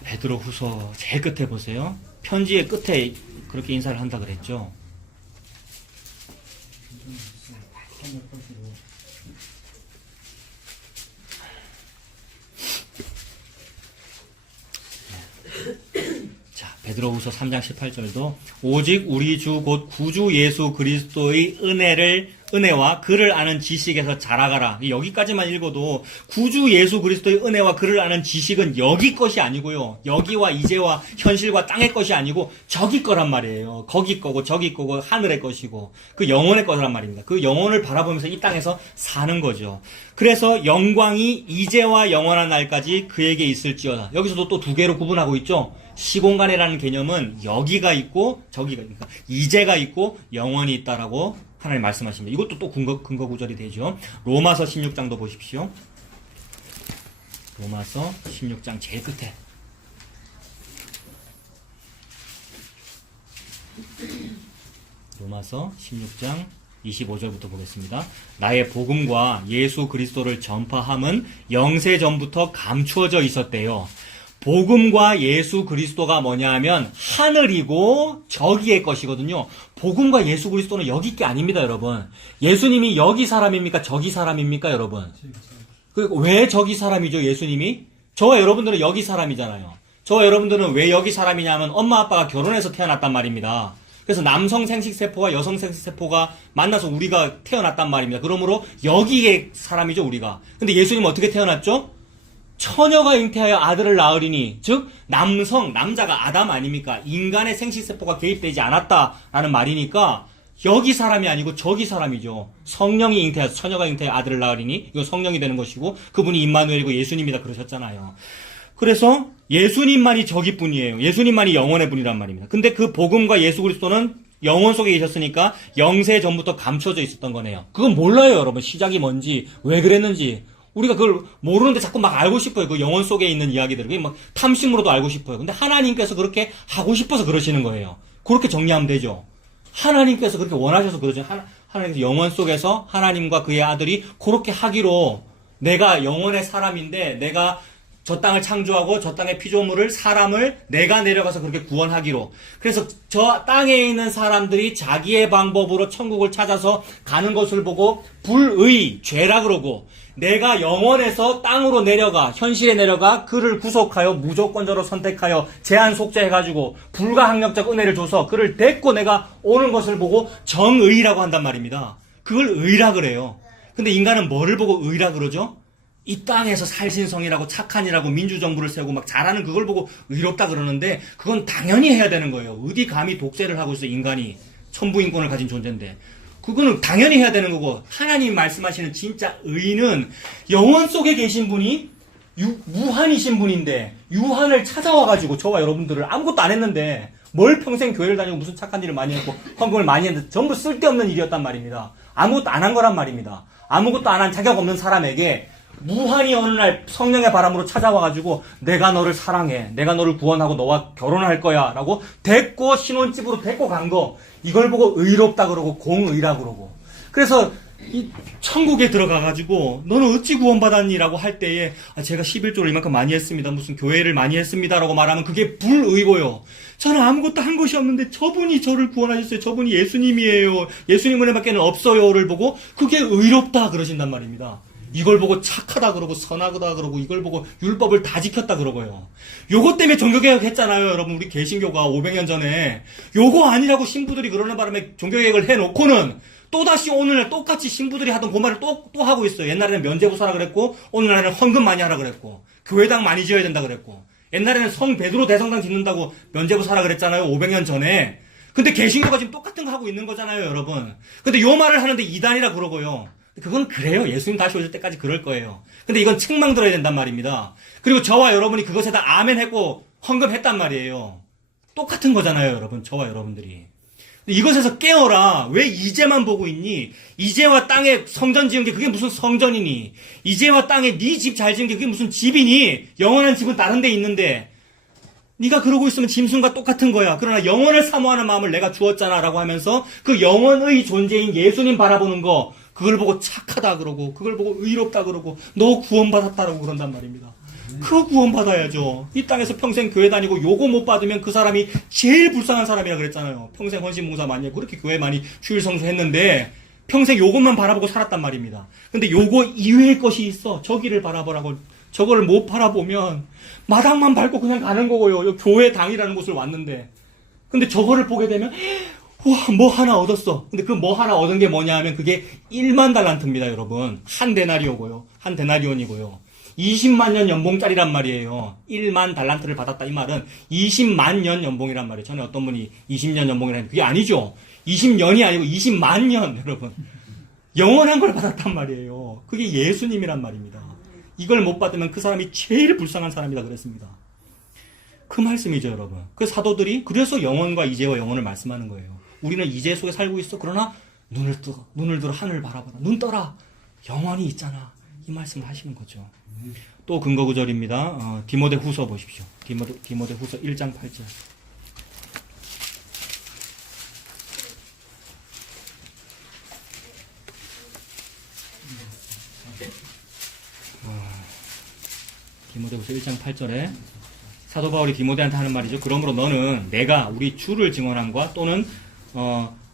베드로 후서 제일 끝에 보세요. 편지의 끝에 그렇게 인사를 한다 그랬죠. 자, 베드로후서 3장 18절도 오직 우리 주 곧 구주 예수 그리스도의 은혜와 그를 아는 지식에서 자라가라. 여기까지만 읽어도 구주 예수 그리스도의 은혜와 그를 아는 지식은 여기 것이 아니고요. 여기와 이제와 현실과 땅의 것이 아니고 저기 거란 말이에요. 거기 거고 저기 거고 하늘의 것이고 그 영혼의 거란 말입니다. 그 영혼을 바라보면서 이 땅에서 사는 거죠. 그래서 영광이 이제와 영원한 날까지 그에게 있을지어다. 여기서도 또 두 개로 구분하고 있죠. 시공간이라는 개념은 여기가 있고 저기가, 그러니까 이제가 있고 영원이 있다라고 하나님 말씀하십니다. 이것도 또 근거 구절이 되죠. 로마서 16장도 보십시오. 로마서 16장 제일 끝에. 로마서 16장 25절부터 보겠습니다. 나의 복음과 예수 그리스도를 전파함은 영세 전부터 감추어져 있었대요. 복음과 예수 그리스도가 뭐냐 하면 하늘이고 저기의 것이거든요. 복음과 예수 그리스도는 여기 게 아닙니다, 여러분. 예수님이 여기 사람입니까? 저기 사람입니까, 여러분? 왜 저기 사람이죠, 예수님이? 저와 여러분들은 여기 사람이잖아요. 저와 여러분들은 왜 여기 사람이냐면 엄마 아빠가 결혼해서 태어났단 말입니다. 그래서 남성 생식세포와 여성 생식세포가 만나서 우리가 태어났단 말입니다. 그러므로 여기의 사람이죠, 우리가. 근데 예수님은 어떻게 태어났죠? 처녀가 잉태하여 아들을 낳으리니, 즉 남자가 아담 아닙니까? 인간의 생식세포가 개입되지 않았다라는 말이니까 여기 사람이 아니고 저기 사람이죠. 성령이 잉태해서 처녀가 잉태하여 아들을 낳으리니 이거 성령이 되는 것이고 그분이 임마누엘이고 예수님이다 그러셨잖아요. 그래서 예수님만이 저기뿐이에요. 예수님만이 영원의 분이란 말입니다. 근데 그 복음과 예수 그리스도는 영원 속에 계셨으니까 영세 전부터 감춰져 있었던 거네요. 그건 몰라요, 여러분. 시작이 뭔지, 왜 그랬는지. 우리가 그걸 모르는데 자꾸 막 알고 싶어요. 그 영혼 속에 있는 이야기들을. 그게 막 탐심으로도 알고 싶어요. 근데 하나님께서 그렇게 하고 싶어서 그러시는 거예요. 그렇게 정리하면 되죠. 하나님께서 그렇게 원하셔서 그러죠. 하나님께서 영혼 속에서 하나님과 그의 아들이 그렇게 하기로, 내가 영혼의 사람인데 내가 저 땅을 창조하고 저 땅의 피조물을, 사람을 내가 내려가서 그렇게 구원하기로. 그래서 저 땅에 있는 사람들이 자기의 방법으로 천국을 찾아서 가는 것을 보고 불의, 죄라 그러고, 내가 영원에서 땅으로 내려가, 현실에 내려가 그를 구속하여 무조건적으로 선택하여 제한 속죄해가지고 불가항력적 은혜를 줘서 그를 데리고 내가 오는 것을 보고 정의라고 한단 말입니다. 그걸 의라 그래요. 근데 인간은 뭐를 보고 의라 그러죠? 이 땅에서 살신성이라고 착한이라고 민주정부를 세우고 막 잘하는 그걸 보고 의롭다 그러는데, 그건 당연히 해야 되는 거예요. 어디 감히 독재를 하고 있어, 인간이. 천부인권을 가진 존재인데. 그거는 당연히 해야 되는 거고, 하나님이 말씀하시는 진짜 의는 영원 속에 계신 분이 무한이신 분인데, 유한을 찾아와가지고 저와 여러분들을 아무것도 안 했는데, 뭘 평생 교회를 다니고 무슨 착한 일을 많이 했고 헌금을 많이 했는데 전부 쓸데없는 일이었단 말입니다. 아무것도 안 한 거란 말입니다. 아무것도 안 한 자격 없는 사람에게 무한히 어느 날 성령의 바람으로 찾아와가지고 내가 너를 사랑해, 내가 너를 구원하고 너와 결혼할 거야 라고 데리고 신혼집으로 데리고 간 거, 이걸 보고 의롭다 그러고 공의라 그러고. 그래서 이 천국에 들어가가지고 너는 어찌 구원받았니? 라고 할 때에 제가 11조를 이만큼 많이 했습니다, 무슨 교회를 많이 했습니다 라고 말하면 그게 불의고요. 저는 아무것도 한 것이 없는데 저분이 저를 구원하셨어요, 저분이 예수님이에요, 예수님 은혜밖에는 없어요를 보고 그게 의롭다 그러신단 말입니다. 이걸 보고 착하다 그러고 선하다 그러고 이걸 보고 율법을 다 지켰다 그러고요. 요거 때문에 종교개혁 했잖아요, 여러분. 우리 개신교가 500년 전에 요거 아니라고 신부들이 그러는 바람에 종교개혁을 해놓고는 또다시 오늘날 똑같이 신부들이 하던 그 말을 또 하고 있어요. 옛날에는 면제부사라 그랬고 오늘날에는 헌금 많이 하라 그랬고 교회당 많이 지어야 된다 그랬고, 옛날에는 성 베드로 대성당 짓는다고 면제부사라 그랬잖아요, 500년 전에. 근데 개신교가 지금 똑같은 거 하고 있는 거잖아요, 여러분. 근데 요 말을 하는데 이단이라 그러고요. 그건 그래요. 예수님 다시 오실 때까지 그럴 거예요. 근데 이건 책망 들어야 된단 말입니다. 그리고 저와 여러분이 그것에다 아멘 했고 헌금했단 말이에요. 똑같은 거잖아요, 여러분. 저와 여러분들이. 이것에서 깨어라. 왜 이제만 보고 있니? 이제와 땅에 성전 지은 게 그게 무슨 성전이니? 이제와 땅에 네 집 잘 지은 게 그게 무슨 집이니? 영원한 집은 다른 데 있는데 네가 그러고 있으면 짐승과 똑같은 거야. 그러나 영원을 사모하는 마음을 내가 주었잖아 라고 하면서 그 영원의 존재인 예수님 바라보는 거, 그걸 보고 착하다 그러고 그걸 보고 의롭다 그러고 너 구원받았다라고 그런단 말입니다. 그거 구원받아야죠. 이 땅에서 평생 교회 다니고 요거 못 받으면 그 사람이 제일 불쌍한 사람이라 그랬잖아요. 평생 헌신봉사 많이 했고 그렇게 교회 많이 주일 성수 했는데 평생 요것만 바라보고 살았단 말입니다. 근데 요거 이외의 것이 있어. 저기를 바라보라고. 저거를 못 바라보면 마당만 밟고 그냥 가는 거고요. 요 교회 당이라는 곳을 왔는데. 근데 저거를 보게 되면 와, 뭐 하나 얻었어. 근데 그 뭐 하나 얻은 게 뭐냐 하면 그게 1만 달란트입니다, 여러분. 한 데나리오고요. 한 데나리온이고요. 20만 년 연봉짜리란 말이에요. 1만 달란트를 받았다, 이 말은 20만 년 연봉이란 말이에요. 전에 어떤 분이 20년 연봉이라는 그게 아니죠. 20년이 아니고 20만 년, 여러분. 영원한 걸 받았단 말이에요. 그게 예수님이란 말입니다. 이걸 못 받으면 그 사람이 제일 불쌍한 사람이다 그랬습니다. 그 말씀이죠, 여러분. 그 사도들이 그래서 영혼과 이제와 영혼을 말씀하는 거예요. 우리는 이제 속에 살고 있어. 그러나 눈을 들어 하늘을 바라봐라. 눈 떠라. 영원히 있잖아. 이 말씀을 하시는 거죠. 또 근거 구절입니다. 디모데 후서 보십시오. 디모데 후서 1장 8절. 디모데후서 1장 8절에 사도 바울이 디모데한테 하는 말이죠. 그러므로 너는 내가 우리 주를 증언함과 또는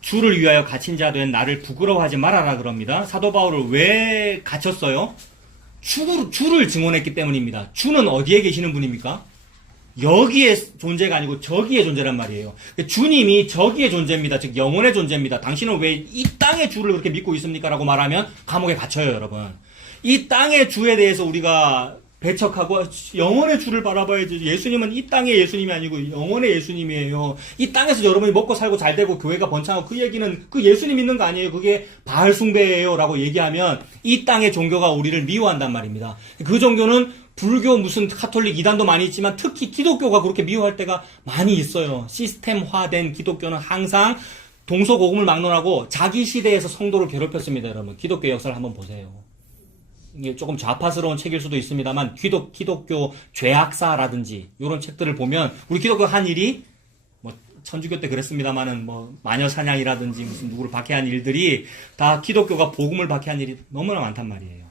주를 위하여 갇힌 자 된 나를 부끄러워하지 말아라 그럽니다. 사도 바울을 왜 갇혔어요? 주를 증언했기 때문입니다. 주는 어디에 계시는 분입니까? 여기에 존재가 아니고 저기에 존재란 말이에요. 주님이 저기에 존재입니다. 즉 영혼의 존재입니다. 당신은 왜 이 땅의 주를 그렇게 믿고 있습니까? 라고 말하면 감옥에 갇혀요, 여러분. 이 땅의 주에 대해서 우리가 배척하고 영혼의 주를 바라봐야지. 예수님은 이 땅의 예수님이 아니고 영혼의 예수님이에요. 이 땅에서 여러분이 먹고 살고 잘 되고 교회가 번창하고 그 얘기는 그 예수님 믿는 거 아니에요. 그게 바알 숭배예요 라고 얘기하면 이 땅의 종교가 우리를 미워한단 말입니다. 그 종교는 불교 무슨 카톨릭 이단도 많이 있지만 특히 기독교가 그렇게 미워할 때가 많이 있어요. 시스템화된 기독교는 항상 동서고금을 막론하고 자기 시대에서 성도를 괴롭혔습니다. 여러분 기독교 역사를 한번 보세요. 이게 조금 좌파스러운 책일 수도 있습니다만 기독교 죄악사라든지 이런 책들을 보면 우리 기독교 한 일이 뭐 천주교 때 그랬습니다만은 뭐 마녀 사냥이라든지 무슨 누구를 박해한 일들이 다 기독교가 복음을 박해한 일이 너무나 많단 말이에요.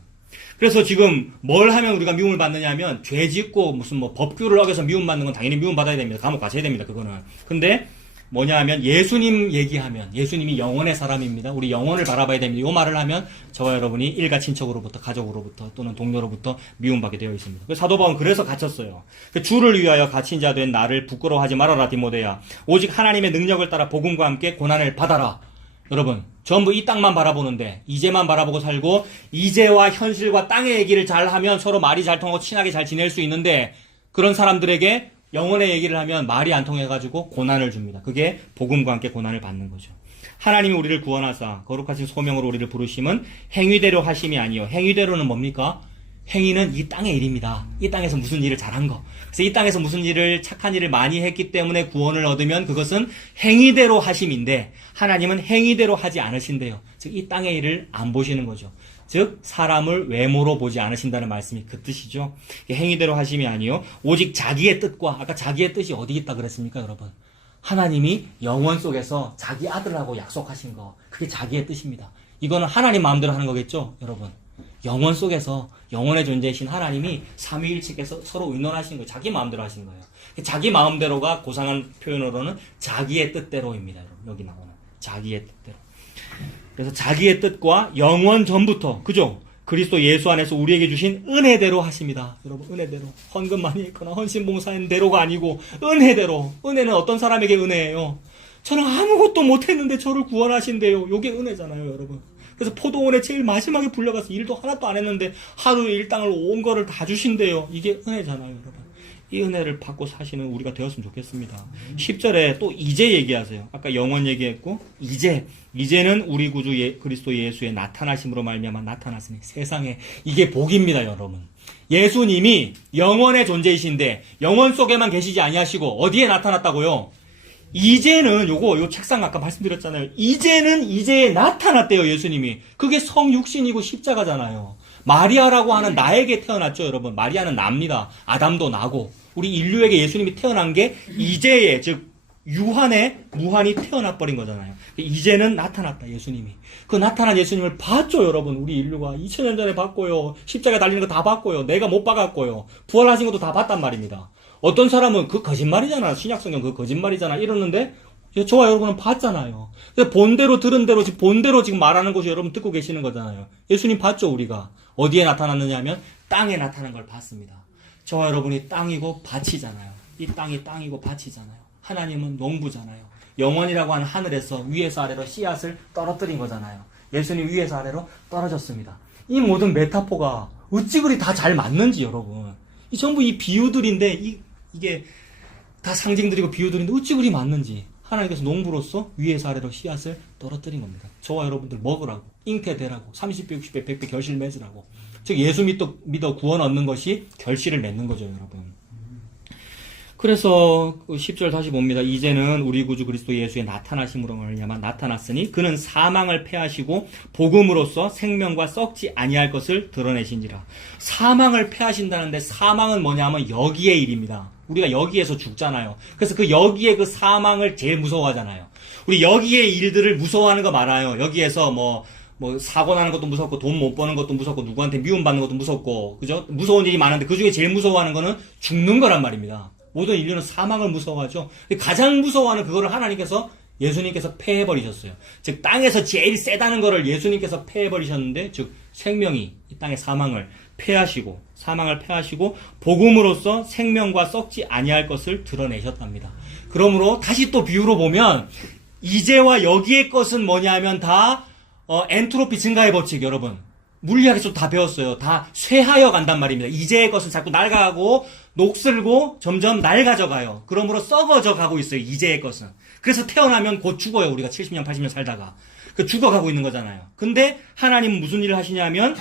그래서 지금 뭘 하면 우리가 미움을 받느냐 하면 죄 짓고 무슨 뭐 법규를 어겨서 미움 받는 건 당연히 미움 받아야 됩니다. 감옥 가셔야 됩니다. 그거는. 근데 뭐냐 하면 예수님 얘기하면 예수님이 영혼의 사람입니다. 우리 영혼을 바라봐야 됩니다. 이 말을 하면 저와 여러분이 일가 친척으로부터 가족으로부터 또는 동료로부터 미움받게 되어 있습니다. 사도 바울은 그래서 갇혔어요. 주를 위하여 갇힌 자 된 나를 부끄러워하지 말아라 디모데야. 오직 하나님의 능력을 따라 복음과 함께 고난을 받아라. 여러분 전부 이 땅만 바라보는데 이제만 바라보고 살고 이제와 현실과 땅의 얘기를 잘하면 서로 말이 잘 통하고 친하게 잘 지낼 수 있는데 그런 사람들에게 영혼의 얘기를 하면 말이 안 통해가지고 고난을 줍니다. 그게 복음과 함께 고난을 받는 거죠. 하나님이 우리를 구원하사 거룩하신 소명으로 우리를 부르심은 행위대로 하심이 아니요. 행위대로는 뭡니까? 행위는 이 땅의 일입니다. 이 땅에서 무슨 일을 잘한 거. 그래서 이 땅에서 무슨 일을 착한 일을 많이 했기 때문에 구원을 얻으면 그것은 행위대로 하심인데 하나님은 행위대로 하지 않으신대요. 즉 이 땅의 일을 안 보시는 거죠. 즉 사람을 외모로 보지 않으신다는 말씀이 그 뜻이죠. 행위대로 하심이 아니요 오직 자기의 뜻과 아까 자기의 뜻이 어디 있다 그랬습니까 여러분? 하나님이 영원 속에서 자기 아들하고 약속하신 거 그게 자기의 뜻입니다. 이거는 하나님 마음대로 하는 거겠죠 여러분? 영원 속에서 영원의 존재이신 하나님이 삼위일체께서 서로 의논하신 거예요. 자기 마음대로 하신 거예요. 자기 마음대로가 고상한 표현으로는 자기의 뜻대로입니다. 여러분. 여기 나오는 자기의 뜻대로. 그래서 자기의 뜻과 영원 전부터 그죠? 그리스도 예수 안에서 우리에게 주신 은혜대로 하십니다. 여러분 은혜대로 헌금 많이 했거나 헌신봉사한 대로가 아니고 은혜대로. 은혜는 어떤 사람에게 은혜예요? 저는 아무것도 못했는데 저를 구원하신대요. 이게 은혜잖아요 여러분. 그래서 포도원에 제일 마지막에 불려가서 일도 하나도 안 했는데 하루에 일당을 온 거를 다 주신대요. 이게 은혜잖아요 여러분. 이 은혜를 받고 사시는 우리가 되었으면 좋겠습니다. 10절에 또 이제 얘기하세요. 아까 영원 얘기했고 이제는 우리 구주 그리스도 예수의 나타나심으로 말미암아 나타났으니 세상에 이게 복입니다 여러분. 예수님이 영원의 존재이신데 영원 속에만 계시지 아니하시고 어디에 나타났다고요? 이제는 요 책상 아까 말씀드렸잖아요. 이제 나타났대요 예수님이. 그게 성육신이고 십자가잖아요. 마리아라고 하는 나에게 태어났죠 여러분. 마리아는 납니다. 아담도 나고 우리 인류에게 예수님이 태어난 게 이제에 즉 유한에 무한히 태어나버린 거잖아요. 이제는 나타났다 예수님이. 그 나타난 예수님을 봤죠 여러분. 우리 인류가 2000년 전에 봤고요. 십자가에 달리는 거 다 봤고요. 내가 못 봐갔고요. 부활하신 것도 다 봤단 말입니다. 어떤 사람은 그 거짓말이잖아. 신약성경 그 거짓말이잖아. 이러는데 저와 여러분은 봤잖아요. 본대로 들은 대로 본대로 지금 말하는 것이 여러분 듣고 계시는 거잖아요. 예수님 봤죠 우리가. 어디에 나타났느냐 하면 땅에 나타난 걸 봤습니다. 저와 여러분이 땅이고 밭이잖아요. 이 땅이 땅이고 밭이잖아요. 하나님은 농부잖아요. 영원이라고 하는 하늘에서 위에서 아래로 씨앗을 떨어뜨린 거잖아요. 예수님 위에서 아래로 떨어졌습니다. 이 모든 메타포가 어찌 그리 다 잘 맞는지 여러분. 이 전부 이 비유들인데 이게 다 상징들이고 비유들인데 어찌 그리 맞는지. 하나님께서 농부로서 위에서 아래로 씨앗을 떨어뜨린 겁니다. 저와 여러분들 먹으라고, 잉태되라고, 30배, 60배, 100배 결실 맺으라고. 즉 예수 믿어 구원 얻는 것이 결실을 맺는 거죠 여러분. 그래서 10절 다시 봅니다. 이제는 우리 구주 그리스도 예수의 나타나심으로 말미암아 나타났으니 그는 사망을 패하시고 복음으로써 생명과 썩지 아니할 것을 드러내신지라. 사망을 패하신다는데 사망은 뭐냐면 여기의 일입니다. 우리가 여기에서 죽잖아요. 그래서 그 여기에 그 사망을 제일 무서워하잖아요. 우리 여기의 일들을 무서워하는 거 많아요. 여기에서 뭐 사고 나는 것도 무섭고 돈 못 버는 것도 무섭고 누구한테 미움받는 것도 무섭고 그죠? 무서운 일이 많은데 그중에 제일 무서워하는 거는 죽는 거란 말입니다. 모든 인류는 사망을 무서워하죠. 근데 가장 무서워하는 그거를 하나님께서 예수님께서 패해버리셨어요. 즉 땅에서 제일 세다는 거를 예수님께서 패해버리셨는데 즉 생명이 이 땅의 사망을 패하시고 복음으로써 생명과 썩지 아니할 것을 드러내셨답니다. 그러므로 다시 또 비유로 보면 이제와 여기의 것은 뭐냐면 다 엔트로피 증가의 법칙 여러분 물리학에서 다 배웠어요. 다 쇠하여 간단 말입니다. 이제의 것은 자꾸 낡아가고 녹슬고 점점 낡아져 가요. 그러므로 썩어져 가고 있어요. 이제의 것은. 그래서 태어나면 곧 죽어요. 우리가 70년 80년 살다가 죽어가고 있는 거잖아요. 근데 하나님은 무슨 일을 하시냐면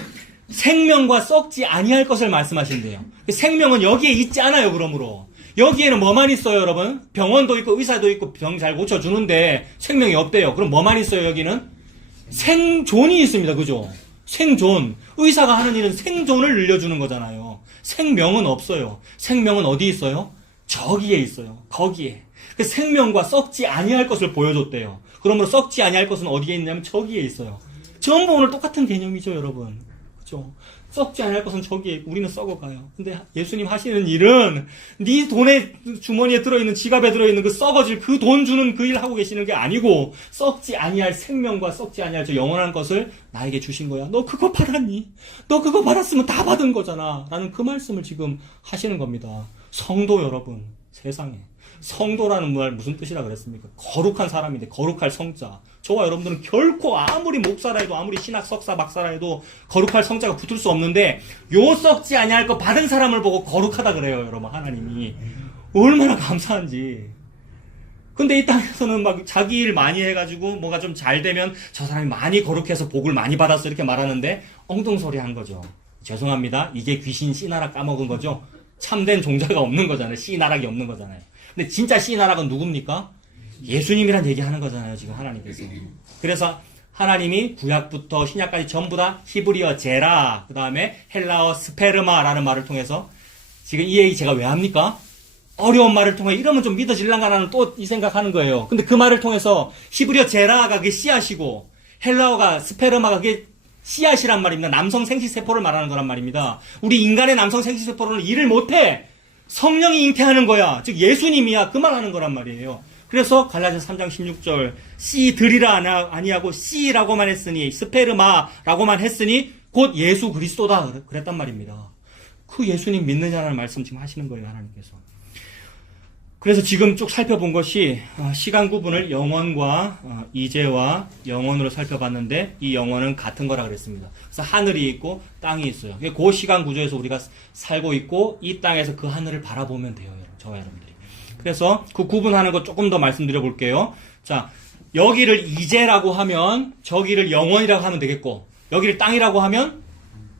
생명과 썩지 아니할 것을 말씀하신대요. 생명은 여기에 있지 않아요. 그러므로 여기에는 뭐만 있어요, 여러분? 병원도 있고 의사도 있고 병 잘 고쳐주는데 생명이 없대요. 그럼 뭐만 있어요, 여기는? 생존이 있습니다. 그죠? 생존. 의사가 하는 일은 생존을 늘려주는 거잖아요. 생명은 없어요. 생명은 어디 있어요? 저기에 있어요. 거기에. 그 생명과 썩지 아니할 것을 보여줬대요. 그러므로 썩지 아니할 것은 어디에 있냐면 저기에 있어요. 전부 오늘 똑같은 개념이죠, 여러분. 그죠? 썩지 않을 것은 저기에 우리는 썩어가요. 근데 예수님 하시는 일은 네 돈에 주머니에 들어있는 지갑에 들어있는 그 썩어질 그 돈 주는 그 일 하고 계시는 게 아니고 썩지 아니할 생명과 썩지 아니할 저 영원한 것을 나에게 주신 거야. 너 그거 받았니? 너 그거 받았으면 다 받은 거잖아. 라는 그 말씀을 지금 하시는 겁니다. 성도 여러분, 세상에 성도라는 말 무슨 뜻이라 그랬습니까? 거룩한 사람인데 거룩할 성자. 저와 여러분들은 결코 아무리 목사라 해도 아무리 신학 석사 박사라 해도 거룩할 성자가 붙을 수 없는데 요 썩지 아니할 거 받은 사람을 보고 거룩하다 그래요. 여러분 하나님이 얼마나 감사한지. 근데 이 땅에서는 막 자기 일 많이 해가지고 뭐가 좀 잘 되면 저 사람이 많이 거룩해서 복을 많이 받았어 이렇게 말하는데 엉뚱소리 한 거죠. 죄송합니다. 이게 귀신 씨나락 까먹은 거죠. 참된 종자가 없는 거잖아요. 씨나락이 없는 거잖아요. 근데 진짜 씨나락은 누굽니까? 예수님이란 얘기하는 거잖아요. 지금 하나님께서. 그래서 하나님이 구약부터 신약까지 전부 다 히브리어 제라 그 다음에 헬라어 스페르마라는 말을 통해서 지금 이 얘기 제가 왜 합니까? 어려운 말을 통해 이러면 좀 믿어질랑가라는 또 이 생각하는 거예요. 근데 그 말을 통해서 히브리어 제라가 그게 씨앗이고 헬라어가 스페르마가 그게 씨앗이란 말입니다. 남성 생식세포를 말하는 거란 말입니다. 우리 인간의 남성 생식세포로는 일을 못해. 성령이 잉태하는 거야. 즉 예수님이야. 그 말하는 거란 말이에요. 그래서 갈라디아서 3장 16절 씨들이라 아니하고 씨라고만 했으니 스페르마라고만 했으니 곧 예수 그리스도다 그랬단 말입니다. 그 예수님 믿느냐라는 말씀 지금 하시는 거예요. 하나님께서. 그래서 지금 쭉 살펴본 것이 시간 구분을 영원과 이제와 영원으로 살펴봤는데 이 영원은 같은 거라 그랬습니다. 그래서 하늘이 있고 땅이 있어요. 그 시간 구조에서 우리가 살고 있고 이 땅에서 그 하늘을 바라보면 돼요. 저와 여러분들이. 그래서 그 구분하는 거 조금 더 말씀드려 볼게요. 자, 여기를 이제라고 하면 저기를 영원이라고 하면 되겠고 여기를 땅이라고 하면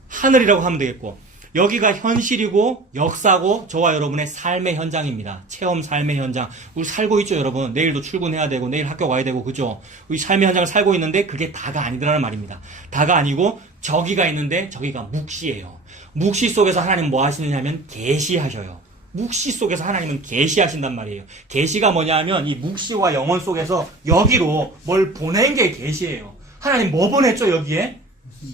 하늘이라고 하면 되겠고 여기가 현실이고 역사고 저와 여러분의 삶의 현장입니다. 체험 삶의 현장. 우리 살고 있죠, 여러분. 내일도 출근해야 되고 내일 학교 가야 되고 그죠? 우리 삶의 현장을 살고 있는데 그게 다가 아니더라는 말입니다. 다가 아니고 저기가 있는데 저기가 묵시예요. 묵시 속에서 하나님 뭐 하시느냐 하면 계시하셔요. 묵시 속에서 하나님은 계시하신단 말이에요. 계시가 뭐냐 하면 이 묵시와 영원 속에서 여기로 뭘 보낸 게 계시예요. 하나님 뭐 보냈죠, 여기에?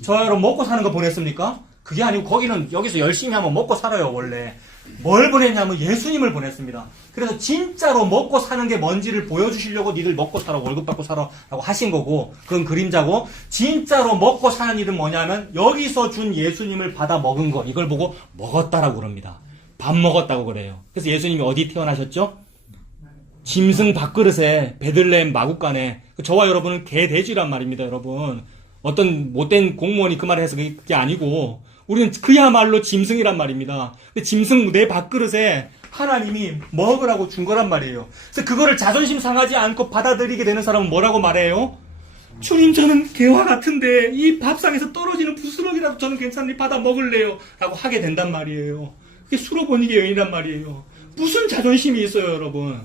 저와 여러분 먹고 사는 거 보냈습니까? 그게 아니고 거기는 여기서 열심히 하면 먹고 살아요. 원래 뭘 보냈냐면 예수님을 보냈습니다. 그래서 진짜로 먹고 사는 게 뭔지를 보여주시려고 니들 먹고 살아 월급 받고 살아라고 하신 거고 그건 그림자고 진짜로 먹고 사는 일은 뭐냐면 여기서 준 예수님을 받아 먹은 거 이걸 보고 먹었다라고 그럽니다. 밥 먹었다고 그래요. 그래서 예수님이 어디 태어나셨죠? 짐승 밥그릇에 베들레헴 마구간에 저와 여러분은 개돼지란 말입니다. 여러분 어떤 못된 공무원이 그 말을 해서 그게 아니고 우리는 그야말로 짐승이란 말입니다. 근데 짐승 내 밥그릇에 하나님이 먹으라고 준 거란 말이에요. 그래서 그거를 자존심 상하지 않고 받아들이게 되는 사람은 뭐라고 말해요? 주님 저는 개와 같은데 이 밥상에서 떨어지는 부스러기라도 저는 괜찮으니 받아 먹을래요 라고 하게 된단 말이에요. 그게 수로보니게 여인이란 말이에요. 무슨 자존심이 있어요, 여러분.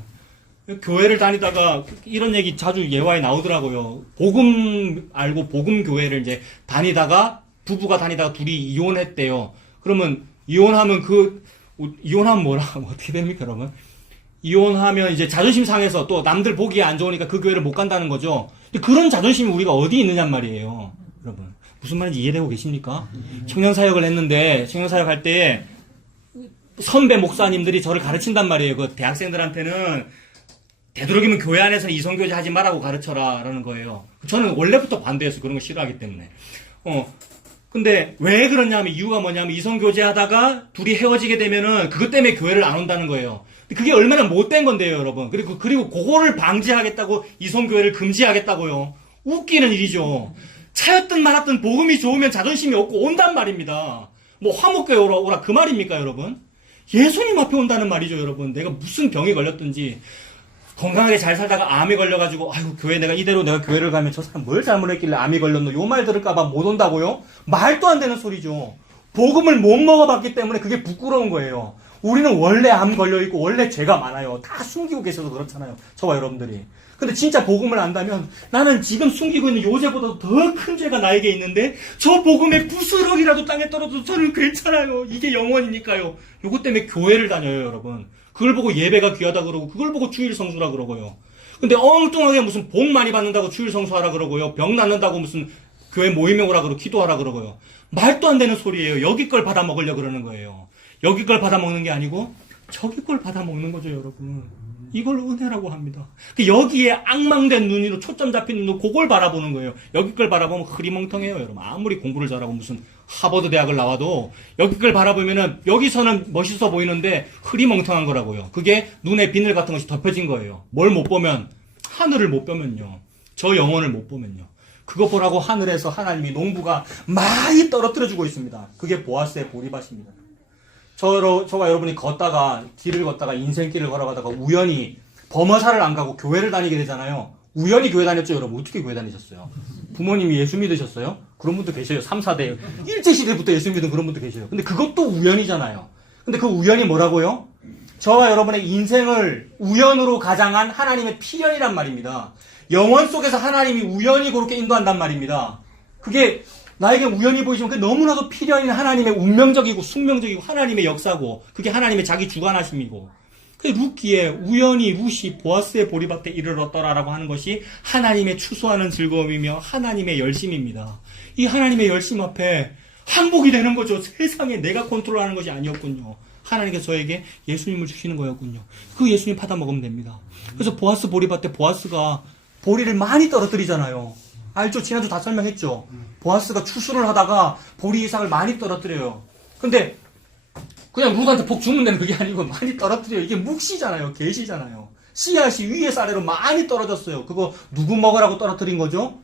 교회를 다니다가 이런 얘기 자주 예화에 나오더라고요. 복음 알고 복음 교회를 이제 다니다가 부부가 다니다가 둘이 이혼했대요. 그러면 이혼하면 뭐라 어떻게 됩니까, 여러분? 이혼하면 이제 자존심 상해서 또 남들 보기에 안 좋으니까 그 교회를 못 간다는 거죠. 근데 그런 자존심이 우리가 어디 있느냔 말이에요. 여러분. 무슨 말인지 이해되고 계십니까? 청년사역을 했는데, 청년사역 할 때, 선배 목사님들이 저를 가르친단 말이에요. 그 대학생들한테는, 되도록이면 교회 안에서 이성교제 하지 말라고 가르쳐라, 라는 거예요. 저는 원래부터 반대해서 그런 거 싫어하기 때문에. 근데 왜 그러냐면, 이유가 뭐냐면, 이성교제 하다가 둘이 헤어지게 되면은, 그것 때문에 교회를 안 온다는 거예요. 그게 얼마나 못된 건데요, 여러분. 그리고 그거를 방지하겠다고 이성교회를 금지하겠다고요. 웃기는 일이죠. 차였든 말았든 복음이 좋으면 자존심이 없고 온단 말입니다. 뭐 화목교회 오라 그 말입니까, 여러분? 예수님 앞에 온다는 말이죠, 여러분. 내가 무슨 병이 걸렸든지 건강하게 잘 살다가 암이 걸려가지고 아이고 교회 내가 이대로 내가 교회를 가면 저 사람 뭘 잘못했길래 암이 걸렸노? 요 말 들을까봐 못 온다고요? 말도 안 되는 소리죠. 복음을 못 먹어봤기 때문에 그게 부끄러운 거예요. 우리는 원래 암 걸려있고 원래 죄가 많아요. 다 숨기고 계셔서 그렇잖아요. 저와 여러분들이. 근데 진짜 복음을 안다면 나는 지금 숨기고 있는 요죄보다 더 큰 죄가 나에게 있는데 저 복음의 부스럭이라도 땅에 떨어져도 저는 괜찮아요. 이게 영원이니까요. 요것 때문에 교회를 다녀요, 여러분. 그걸 보고 예배가 귀하다 그러고 그걸 보고 주일 성수라 그러고요. 근데 엉뚱하게 무슨 복 많이 받는다고 주일 성수하라 그러고요. 병 낫는다고 무슨 교회 모임에 오라 그러고 기도하라 그러고요. 말도 안 되는 소리예요. 여기 걸 받아 먹으려고 그러는 거예요. 여기 걸 받아 먹는 게 아니고 저기 걸 받아 먹는 거죠, 여러분. 이걸 은혜라고 합니다. 여기에 악망된 눈으로 초점 잡힌 눈으로 그걸 바라보는 거예요. 여기 걸 바라보면 흐리멍텅해요, 여러분. 아무리 공부를 잘하고 무슨 하버드 대학을 나와도 여기 걸 바라보면은 여기서는 멋있어 보이는데 흐리멍텅한 거라고요. 그게 눈에 비늘 같은 것이 덮여진 거예요. 뭘 못 보면 하늘을 못 보면요. 저 영혼을 못 보면요. 그거 보라고 하늘에서 하나님이 농부가 많이 떨어뜨려주고 있습니다. 그게 보아스의 보리밭입니다. 저와 여러분이 길을 걷다가 인생길을 걸어가다가 우연히 범어사를 안 가고 교회를 다니게 되잖아요. 우연히 교회 다녔죠, 여러분. 어떻게 교회 다니셨어요? 부모님이 예수 믿으셨어요? 그런 분도 계셔요. 3, 4대. 일제시대부터 예수 믿은 그런 분도 계셔요. 근데 그것도 우연이잖아요. 근데 그 우연이 뭐라고요? 저와 여러분의 인생을 우연으로 가장한 하나님의 필연이란 말입니다. 영원 속에서 하나님이 우연히 그렇게 인도한단 말입니다. 그게 나에게 우연히 보이지만 그게 너무나도 필연인 하나님의 운명적이고 숙명적이고 하나님의 역사고 그게 하나님의 자기 주관하심이고 그 룻기에 우연히 룻이 보아스의 보리밭에 이르렀더라라고 하는 것이 하나님의 추수하는 즐거움이며 하나님의 열심입니다. 이 하나님의 열심 앞에 항복이 되는 거죠. 세상에 내가 컨트롤하는 것이 아니었군요. 하나님께서 저에게 예수님을 주시는 거였군요. 그 예수님 받아 먹으면 됩니다. 그래서 보아스 보리밭에 보아스가 보리를 많이 떨어뜨리잖아요. 알죠? 지난주 다 설명했죠? 보아스가 추수를 하다가 보리 이상을 많이 떨어뜨려요. 근데 그냥 룻한테 복 주면 되는 그게 아니고 많이 떨어뜨려요. 이게 묵시잖아요. 계시잖아요. 씨앗이 위에서 아래로 많이 떨어졌어요. 그거 누구 먹으라고 떨어뜨린 거죠?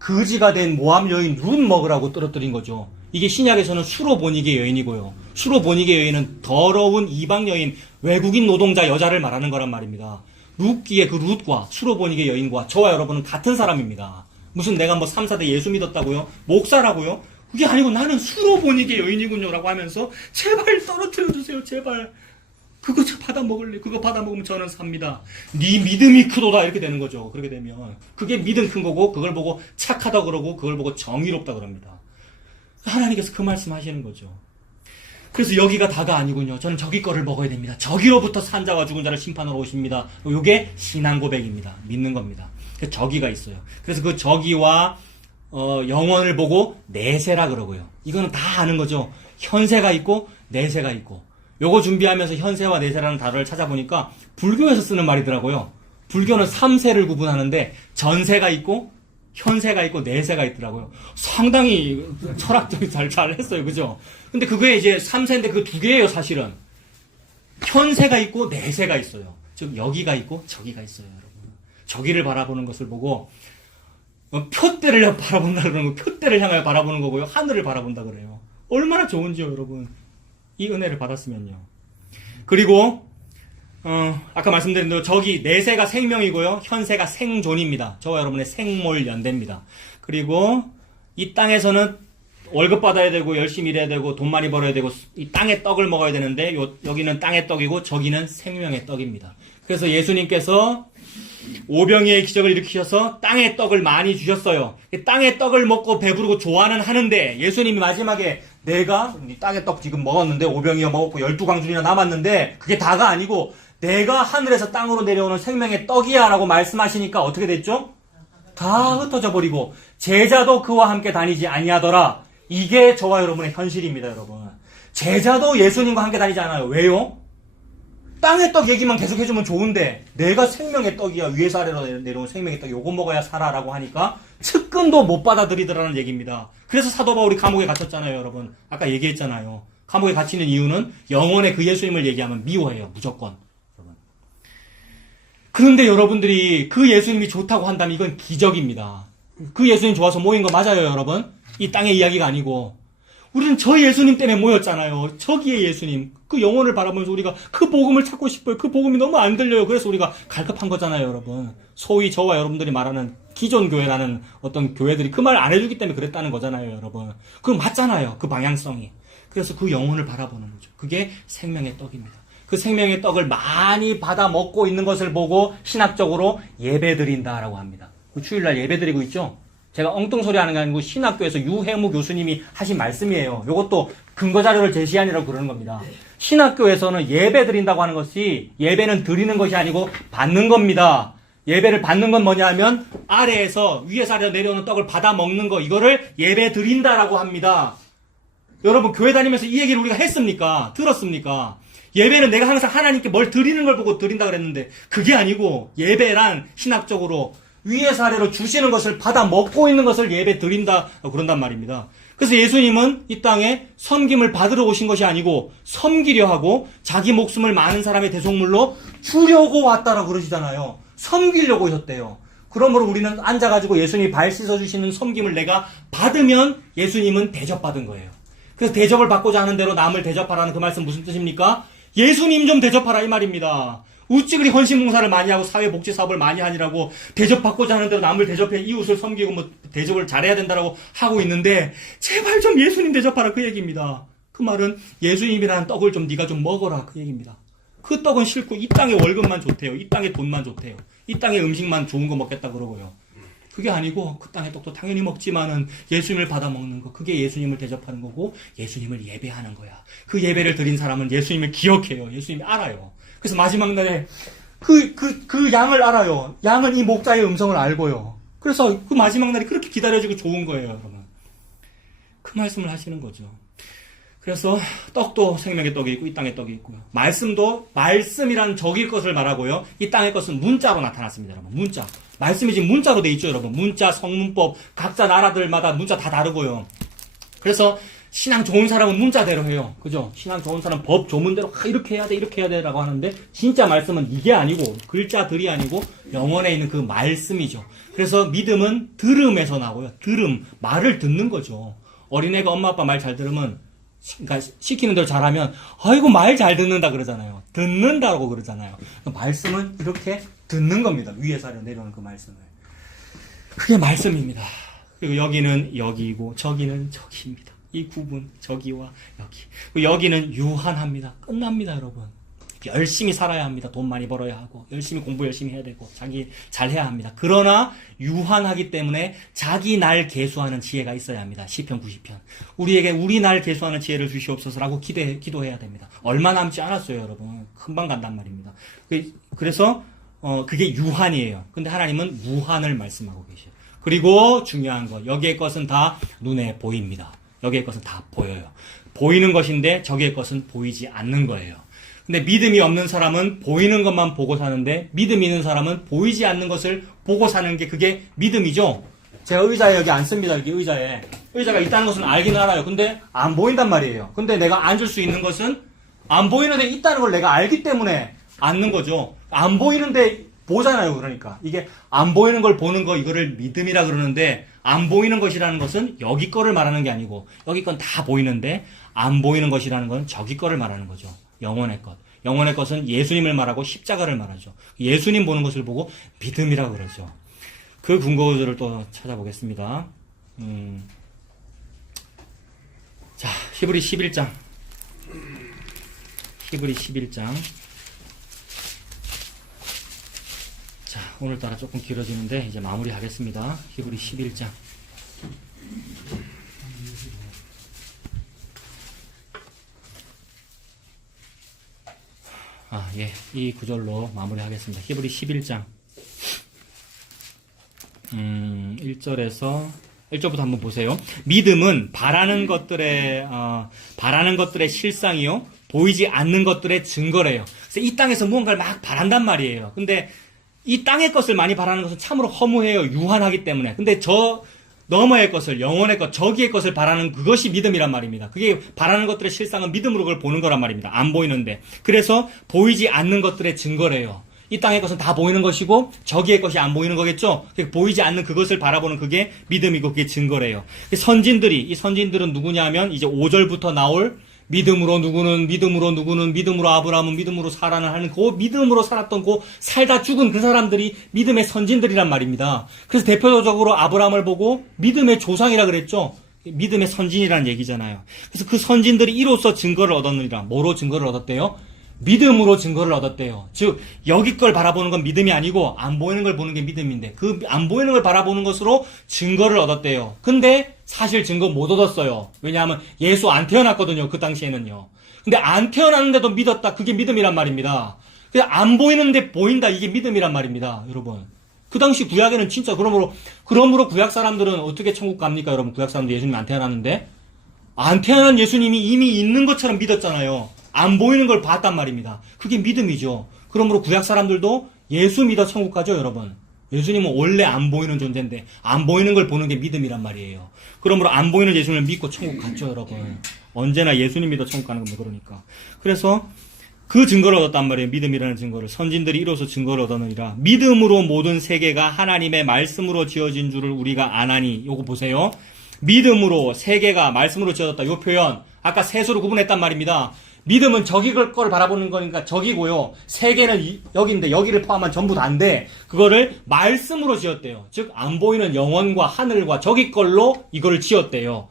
거지가 된 모함 여인 룻 먹으라고 떨어뜨린 거죠. 이게 신약에서는 수로보니게 여인이고요. 수로보니게 여인은 더러운 이방 여인, 외국인 노동자 여자를 말하는 거란 말입니다. 룻기의 그 룻과 수로보니게 여인과 저와 여러분은 같은 사람입니다. 무슨 내가 뭐 3, 4대 예수 믿었다고요? 목사라고요? 그게 아니고 나는 수로보니게 여인이군요 라고 하면서 제발 떨어뜨려주세요, 제발. 그거 저 받아 먹을래. 그거 받아 먹으면 저는 삽니다. 네 믿음이 크도다 이렇게 되는 거죠. 그렇게 되면 그게 믿음 큰 거고 그걸 보고 착하다 그러고 그걸 보고 정의롭다 그럽니다. 하나님께서 그 말씀 하시는 거죠. 그래서 여기가 다가 아니군요. 저는 저기 거를 먹어야 됩니다. 저기로부터 산 자와 죽은 자를 심판하러 오십니다. 이게 신앙 고백입니다. 믿는 겁니다. 저기가 있어요. 그래서 그 저기와 영원을 보고 내세라 그러고요. 이거는 다 아는 거죠. 현세가 있고 내세가 있고. 요거 준비하면서 현세와 내세라는 단어를 찾아보니까 불교에서 쓰는 말이더라고요. 불교는 3세를 구분하는데 전세가 있고 현세가 있고 내세가 있더라고요. 상당히 철학적이 잘 했어요. 그죠? 근데 그게 이제 3세인데 그 두 개예요, 사실은. 현세가 있고 내세가 있어요. 즉 여기가 있고 저기가 있어요, 여러분. 저기를 바라보는 것을 보고 표대를 바라본다 그러는 거, 표대를 향하여 바라보는 거고요. 하늘을 바라본다 그래요. 얼마나 좋은지요, 여러분. 이 은혜를 받았으면요. 그리고 아까 말씀드린 대로 저기 내세가 생명이고요. 현세가 생존입니다. 저와 여러분의 생몰 연대입니다. 그리고 이 땅에서는 월급 받아야 되고 열심히 일해야 되고 돈 많이 벌어야 되고 이 땅의 떡을 먹어야 되는데 여기는 땅의 떡이고 저기는 생명의 떡입니다. 그래서 예수님께서 오병이의 기적을 일으키셔서 땅의 떡을 많이 주셨어요. 땅의 떡을 먹고 배부르고 좋아는 하는데 예수님이 마지막에 내가 땅의 떡 지금 먹었는데 오병이어 먹었고 12광줄이나 남았는데 그게 다가 아니고 내가 하늘에서 땅으로 내려오는 생명의 떡이야 라고 말씀하시니까 어떻게 됐죠? 다 흩어져 버리고 제자도 그와 함께 다니지 아니하더라. 이게 저와 여러분의 현실입니다, 여러분. 제자도 예수님과 함께 다니지 않아요. 왜요? 땅의 떡 얘기만 계속 해주면 좋은데 내가 생명의 떡이야. 위에서 아래로 내려온 생명의 떡 요거 먹어야 살아라고 하니까 측근도 못 받아들이더라는 얘기입니다. 그래서 사도 바울이 감옥에 갇혔잖아요, 여러분. 아까 얘기했잖아요. 감옥에 갇히는 이유는 영원의 그 예수님을 얘기하면 미워해요, 무조건. 여러분. 그런데 여러분들이 그 예수님이 좋다고 한다면 이건 기적입니다. 그 예수님 좋아서 모인 거 맞아요, 여러분? 이 땅의 이야기가 아니고. 우리는 저 예수님 때문에 모였잖아요. 저기의 예수님. 그 영혼을 바라보면서 우리가 그 복음을 찾고 싶어요. 그 복음이 너무 안 들려요. 그래서 우리가 갈급한 거잖아요, 여러분. 소위 저와 여러분들이 말하는 기존 교회라는 어떤 교회들이 그 말 안 해주기 때문에 그랬다는 거잖아요, 여러분. 그거 맞잖아요, 그 방향성이. 그래서 그 영혼을 바라보는 거죠. 그게 생명의 떡입니다. 그 생명의 떡을 많이 받아 먹고 있는 것을 보고 신학적으로 예배 드린다라고 합니다. 그 주일날 예배 드리고 있죠? 제가 엉뚱소리 하는 게 아니고 신학교에서 유해무 교수님이 하신 말씀이에요. 이것도 근거자료를 제시하니라고 그러는 겁니다. 신학교에서는 예배 드린다고 하는 것이 예배는 드리는 것이 아니고 받는 겁니다. 예배를 받는 건 뭐냐 하면 아래에서 위에서 아래로 내려오는 떡을 받아 먹는 거, 이거를 예배 드린다라고 합니다. 여러분 교회 다니면서 이 얘기를 우리가 했습니까? 들었습니까? 예배는 내가 항상 하나님께 뭘 드리는 걸 보고 드린다 그랬는데 그게 아니고 예배란 신학적으로 위에서 아래로 주시는 것을 받아 먹고 있는 것을 예배 드린다 그런단 말입니다. 그래서 예수님은 이 땅에 섬김을 받으러 오신 것이 아니고 섬기려 하고 자기 목숨을 많은 사람의 대속물로 주려고 왔다라고 그러시잖아요. 섬기려고 오셨대요. 그러므로 우리는 앉아가지고 예수님이 발 씻어주시는 섬김을 내가 받으면 예수님은 대접받은 거예요. 그래서 대접을 받고자 하는 대로 남을 대접하라는 그 말씀 무슨 뜻입니까? 예수님 좀 대접하라 이 말입니다. 우찌 그리 헌신봉사를 많이 하고 사회복지사업을 많이 하니라고 대접받고자 하는 대로 남을 대접해 이웃을 섬기고 뭐 대접을 잘해야 된다라고 하고 있는데 제발 좀 예수님 대접하라 그 얘기입니다. 그 말은 예수님이라는 떡을 좀 네가 좀 먹어라 그 얘기입니다. 그 떡은 싫고 이 땅의 월급만 좋대요. 이 땅의 돈만 좋대요. 이 땅의 음식만 좋은 거 먹겠다 그러고요. 그게 아니고 그 땅의 떡도 당연히 먹지만은 예수님을 받아 먹는 거, 그게 예수님을 대접하는 거고 예수님을 예배하는 거야. 그 예배를 드린 사람은 예수님을 기억해요. 예수님이 알아요. 그래서 마지막 날에 그 양을 알아요. 양은 이 목자의 음성을 알고요. 그래서 그 마지막 날이 그렇게 기다려지고 좋은 거예요, 여러분. 그 말씀을 하시는 거죠. 그래서 떡도 생명의 떡이 있고 이 땅의 떡이 있고요. 말씀도 말씀이란 적일 것을 말하고요. 이 땅의 것은 문자로 나타났습니다, 여러분. 문자. 말씀이 지금 문자로 돼 있죠, 여러분. 문자, 성문법, 각자 나라들마다 문자 다 다르고요. 그래서 신앙 좋은 사람은 문자대로 해요. 그죠? 신앙 좋은 사람 법 조문대로 이렇게 해야 돼, 이렇게 해야 돼라고 하는데 진짜 말씀은 이게 아니고 글자들이 아니고 영혼에 있는 그 말씀이죠. 그래서 믿음은 들음에서 나고요. 들음, 말을 듣는 거죠. 어린애가 엄마 아빠 말 잘 들으면 그러니까 시키는 대로 잘하면 아이고 말 잘 듣는다 그러잖아요. 듣는다고 그러잖아요. 말씀은 이렇게 듣는 겁니다. 위에서 아래로 내려오는 그 말씀을. 그게 말씀입니다. 그리고 여기는 여기이고 저기는 저기입니다. 이 구분, 저기와 여기. 여기는 유한합니다. 끝납니다, 여러분. 열심히 살아야 합니다. 돈 많이 벌어야 하고, 열심히 공부 열심히 해야 되고, 자기 잘해야 합니다. 그러나 유한하기 때문에 자기 날 계수하는 지혜가 있어야 합니다. 시편 90편. 우리에게 우리 날 계수하는 지혜를 주시옵소서라고 기도해야 됩니다. 얼마 남지 않았어요, 여러분. 금방 간단 말입니다. 그래서 그게 유한이에요. 근데 하나님은 무한을 말씀하고 계셔요. 그리고 중요한 거, 여기의 것은 다 눈에 보입니다. 여기의 것은 다 보여요. 보이는 것인데 저기의 것은 보이지 않는 거예요. 근데 믿음이 없는 사람은 보이는 것만 보고 사는데 믿음이 있는 사람은 보이지 않는 것을 보고 사는 게 그게 믿음이죠. 제가 의자에 여기 앉습니다. 여기 의자에. 의자가 있다는 것은 알긴 알아요. 근데 안 보인단 말이에요. 근데 내가 앉을 수 있는 것은 안 보이는데 있다는 걸 내가 알기 때문에 앉는 거죠. 안 보이는데 보잖아요. 그러니까 이게 안 보이는 걸 보는 거, 이거를 믿음이라 그러는데 안 보이는 것이라는 것은 여기 거를 말하는 게 아니고 여기 건 다 보이는데 안 보이는 것이라는 건 저기 거를 말하는 거죠. 영혼의 것. 영혼의 것은 예수님을 말하고 십자가를 말하죠. 예수님 보는 것을 보고 믿음이라고 그러죠. 그 근거들을 또 찾아보겠습니다. 자, 히브리 11장. 히브리 11장. 자, 오늘따라 조금 길어지는데 이제 마무리하겠습니다. 히브리 11장. 이 구절로 마무리하겠습니다. 히브리 11장. 1절에서 1절부터 한번 보세요. 믿음은 바라는 것들의 실상이요, 보이지 않는 것들의 증거래요. 그래서 이 땅에서 무언가를 막 바란단 말이에요. 근데 이 땅의 것을 많이 바라는 것은 참으로 허무해요. 유한하기 때문에. 근데 저 너머의 것을, 영혼의 것, 저기의 것을 바라는 그것이 믿음이란 말입니다. 그게 바라는 것들의 실상은 믿음으로 그걸 보는 거란 말입니다. 안 보이는데. 그래서 보이지 않는 것들의 증거래요. 이 땅의 것은 다 보이는 것이고 저기의 것이 안 보이는 거겠죠. 보이지 않는 그것을 바라보는 그게 믿음이고 그게 증거래요. 이 선진들은 누구냐 하면 이제 5절부터 나올 믿음으로 누구는 아브라함은 믿음으로 사라는 하는 그 믿음으로 살았던 그 살다 죽은 그 사람들이 믿음의 선진들이란 말입니다. 그래서 대표적으로 아브라함을 보고 믿음의 조상이라 그랬죠. 믿음의 선진이라는 얘기잖아요. 그래서 그 선진들이 이로써 증거를 얻었느니라. 뭐로 증거를 얻었대요? 믿음으로 증거를 얻었대요. 즉 여기 걸 바라보는 건 믿음이 아니고 안 보이는 걸 보는 게 믿음인데 그 안 보이는 걸 바라보는 것으로 증거를 얻었대요. 근데 사실 증거 못 얻었어요. 왜냐하면 예수 안 태어났거든요. 그 당시에는요. 근데 안 태어났는데도 믿었다. 그게 믿음이란 말입니다. 그냥 안 보이는데 보인다. 이게 믿음이란 말입니다. 여러분. 그 당시 구약에는 진짜 그러므로 구약 사람들은 어떻게 천국 갑니까? 여러분, 구약 사람들 예수님 안 태어났는데 안 태어난 예수님이 이미 있는 것처럼 믿었잖아요. 안 보이는 걸 봤단 말입니다. 그게 믿음이죠. 그러므로 구약 사람들도 예수 믿어 천국 가죠, 여러분. 예수님은 원래 안 보이는 존재인데 안 보이는 걸 보는 게 믿음이란 말이에요. 그러므로 안 보이는 예수님을 믿고 천국 갔죠, 여러분. 언제나 예수님 믿어 천국 가는 겁니다. 그러니까. 그래서 그 증거를 얻었단 말이에요. 믿음이라는 증거를. 선진들이 이로써 증거를 얻었느니라. 믿음으로 모든 세계가 하나님의 말씀으로 지어진 줄을 우리가 아나니. 요거 보세요. 믿음으로 세계가 말씀으로 지어졌다. 요 표현. 아까 셋으로 구분했단 말입니다. 믿음은 저기 걸 바라보는 거니까 저기고요. 세계는 여기인데 여기를 포함한 전부 다인데 그거를 말씀으로 지었대요. 즉 안 보이는 영원과 하늘과 저기 걸로 이거를 지었대요.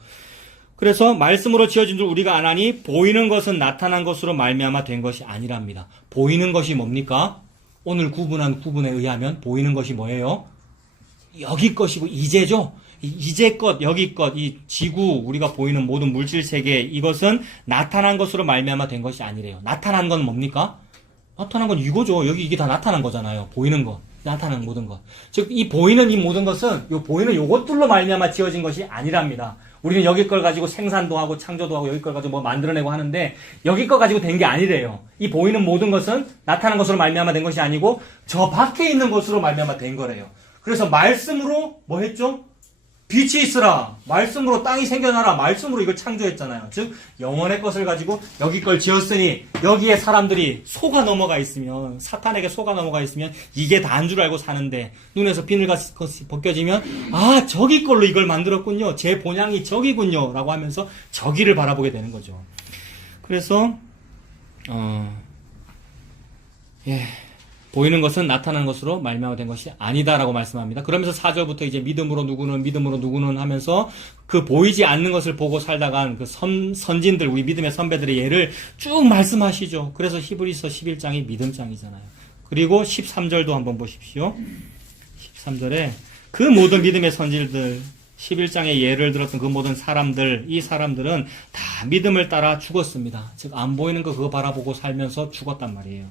그래서 말씀으로 지어진 줄 우리가 아나니 보이는 것은 나타난 것으로 말미암아 된 것이 아니랍니다. 보이는 것이 뭡니까? 오늘 구분한 구분에 의하면 보이는 것이 뭐예요? 여기 것이고 이제죠. 이제 것, 여기 것, 이 지구, 우리가 보이는 모든 물질 세계, 이것은 나타난 것으로 말미암아 된 것이 아니래요. 나타난 건 뭡니까? 나타난 건 이거죠. 여기 이게 다 나타난 거잖아요. 보이는 것, 나타난 모든 것. 즉, 이 보이는 이 모든 것은, 보이는 요것들로 말미암아 지어진 것이 아니랍니다. 우리는 여기 걸 가지고 생산도 하고 창조도 하고 여기 걸 가지고 뭐 만들어내고 하는데 여기 걸 가지고 된 게 아니래요. 이 보이는 모든 것은 나타난 것으로 말미암아 된 것이 아니고 저 밖에 있는 것으로 말미암아 된 거래요. 그래서 말씀으로 뭐 했죠? 빛이 있으라. 말씀으로 땅이 생겨나라. 말씀으로 이걸 창조했잖아요. 즉 영원의 것을 가지고 여기 걸 지었으니 여기에 사람들이 속아 넘어가 있으면 사탄에게 속아 넘어가 있으면 이게 다인 줄 알고 사는데 눈에서 비늘같이 벗겨지면 아 저기 걸로 이걸 만들었군요. 제 본향이 저기군요. 라고 하면서 저기를 바라보게 되는 거죠. 그래서 보이는 것은 나타나는 것으로 말미암아 된 것이 아니다라고 말씀합니다. 그러면서 4절부터 이제 믿음으로 누구는 하면서 그 보이지 않는 것을 보고 살다간 그 선진들, 우리 믿음의 선배들의 예를 쭉 말씀하시죠. 그래서 히브리서 11장이 믿음장이잖아요. 그리고 13절도 한번 보십시오. 13절에 그 모든 믿음의 선진들 11장의 예를 들었던 그 모든 사람들, 이 사람들은 다 믿음을 따라 죽었습니다. 즉 안 보이는 거 그거 바라보고 살면서 죽었단 말이에요.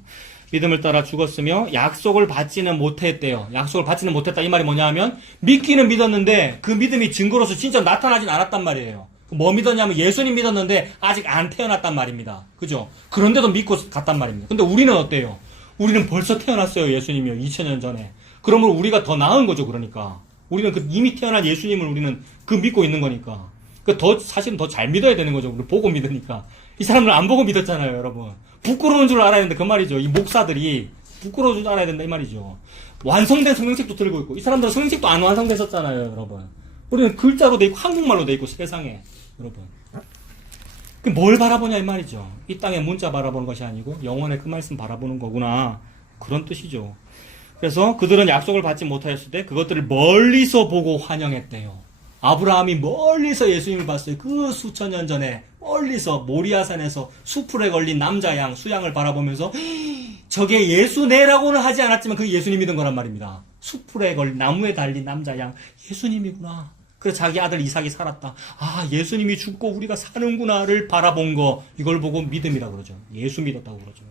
믿음을 따라 죽었으며 약속을 받지는 못했대요. 약속을 받지는 못했다. 이 말이 뭐냐 하면 믿기는 믿었는데 그 믿음이 증거로서 진짜 나타나진 않았단 말이에요. 뭐 믿었냐면 예수님 믿었는데 아직 안 태어났단 말입니다. 그죠? 그런데도 믿고 갔단 말입니다. 근데 우리는 어때요? 우리는 벌써 태어났어요. 예수님이요. 2000년 전에. 그러면 우리가 더 나은 거죠. 그러니까. 우리는 그 이미 태어난 예수님을 우리는 그 믿고 있는 거니까. 사실은 더 잘 믿어야 되는 거죠. 우리 보고 믿으니까. 이 사람들은 안 보고 믿었잖아요, 여러분. 부끄러운 줄 알아야 되는데 그 말이죠. 이 목사들이 부끄러운 줄 알아야 된다 이 말이죠. 완성된 성경책도 들고 있고 이 사람들은 성경책도 안 완성됐었잖아요, 여러분. 우리는 글자로 돼 있고 한국말로 돼 있고 세상에, 여러분. 뭘 바라보냐 이 말이죠. 이 땅의 문자 바라보는 것이 아니고 영원의 그 말씀 바라보는 거구나. 그런 뜻이죠. 그래서 그들은 약속을 받지 못하였을 때 그것들을 멀리서 보고 환영했대요. 아브라함이 멀리서 예수님을 봤어요. 그 수천 년 전에 멀리서 모리아산에서 수풀에 걸린 남자 양 수양을 바라보면서 저게 예수네라고는 하지 않았지만 그게 예수님 믿은 거란 말입니다. 수풀에 걸린 나무에 달린 남자 양 예수님이구나. 그래서 자기 아들 이삭이 살았다. 아 예수님이 죽고 우리가 사는구나를 바라본 거 이걸 보고 믿음이라고 그러죠. 예수 믿었다고 그러죠.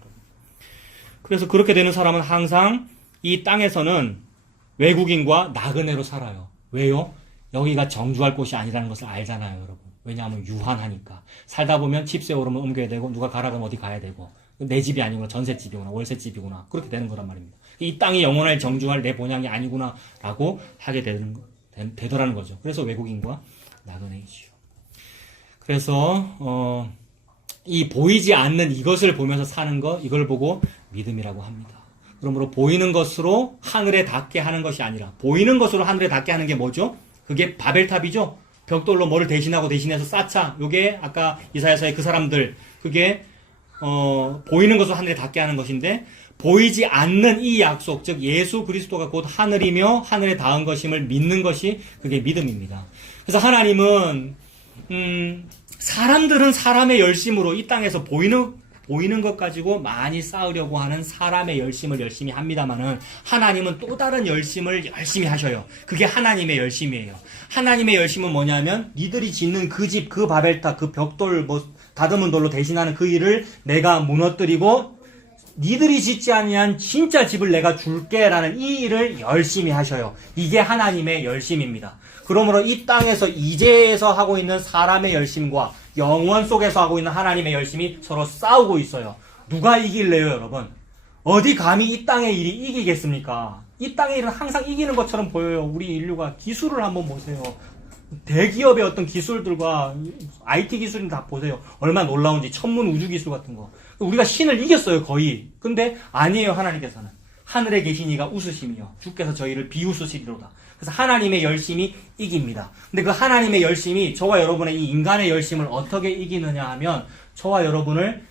그래서 그렇게 되는 사람은 항상 이 땅에서는 외국인과 나그네로 살아요. 왜요? 여기가 정주할 곳이 아니라는 것을 알잖아요, 여러분. 왜냐하면 유한하니까. 살다 보면 집세 오르면 옮겨야 되고, 누가 가라 그러면 어디 가야 되고, 내 집이 아니구나, 전셋집이구나, 월세집이구나, 그렇게 되는 거란 말입니다. 이 땅이 영원할 정주할 내 본향이 아니구나, 라고 하게 되더라는 거죠. 그래서 외국인과 나그네이지요. 그래서, 이 보이지 않는 이것을 보면서 사는 것, 이걸 보고 믿음이라고 합니다. 그러므로 보이는 것으로 하늘에 닿게 하는 것이 아니라, 보이는 것으로 하늘에 닿게 하는 게 뭐죠? 그게 바벨탑이죠? 벽돌로 뭐를 대신하고 대신해서 쌓자. 요게 아까 이사야서의 그 사람들, 그게, 보이는 것으로 하늘에 닿게 하는 것인데, 보이지 않는 이 약속, 즉 예수 그리스도가 곧 하늘이며 하늘에 닿은 것임을 믿는 것이 그게 믿음입니다. 그래서 하나님은, 사람들은 사람의 열심으로 이 땅에서 보이는 것 가지고 많이 쌓으려고 하는 사람의 열심을 열심히 합니다만은 하나님은 또 다른 열심을 열심히 하셔요. 그게 하나님의 열심이에요. 하나님의 열심은 뭐냐면 니들이 짓는 그 집, 그 바벨탑, 그 벽돌, 다듬은 돌로 대신하는 그 일을 내가 무너뜨리고 니들이 짓지 아니한 진짜 집을 내가 줄게라는 이 일을 열심히 하셔요. 이게 하나님의 열심입니다. 그러므로 이 땅에서 이제에서 하고 있는 사람의 열심과 영원 속에서 하고 있는 하나님의 열심이 서로 싸우고 있어요. 누가 이길래요, 여러분? 어디 감히 이 땅의 일이 이기겠습니까? 이 땅의 일은 항상 이기는 것처럼 보여요. 우리 인류가 기술을 한번 보세요. 대기업의 어떤 기술들과 IT 기술은 다 보세요. 얼마나 놀라운지. 천문 우주 기술 같은 거. 우리가 신을 이겼어요, 거의. 근데 아니에요, 하나님께서는. 하늘에 계신 이가 웃으시며 주께서 저희를 비웃으시리로다. 그래서 하나님의 열심이 이깁니다. 근데 그 하나님의 열심이 저와 여러분의 이 인간의 열심을 어떻게 이기느냐 하면 저와 여러분을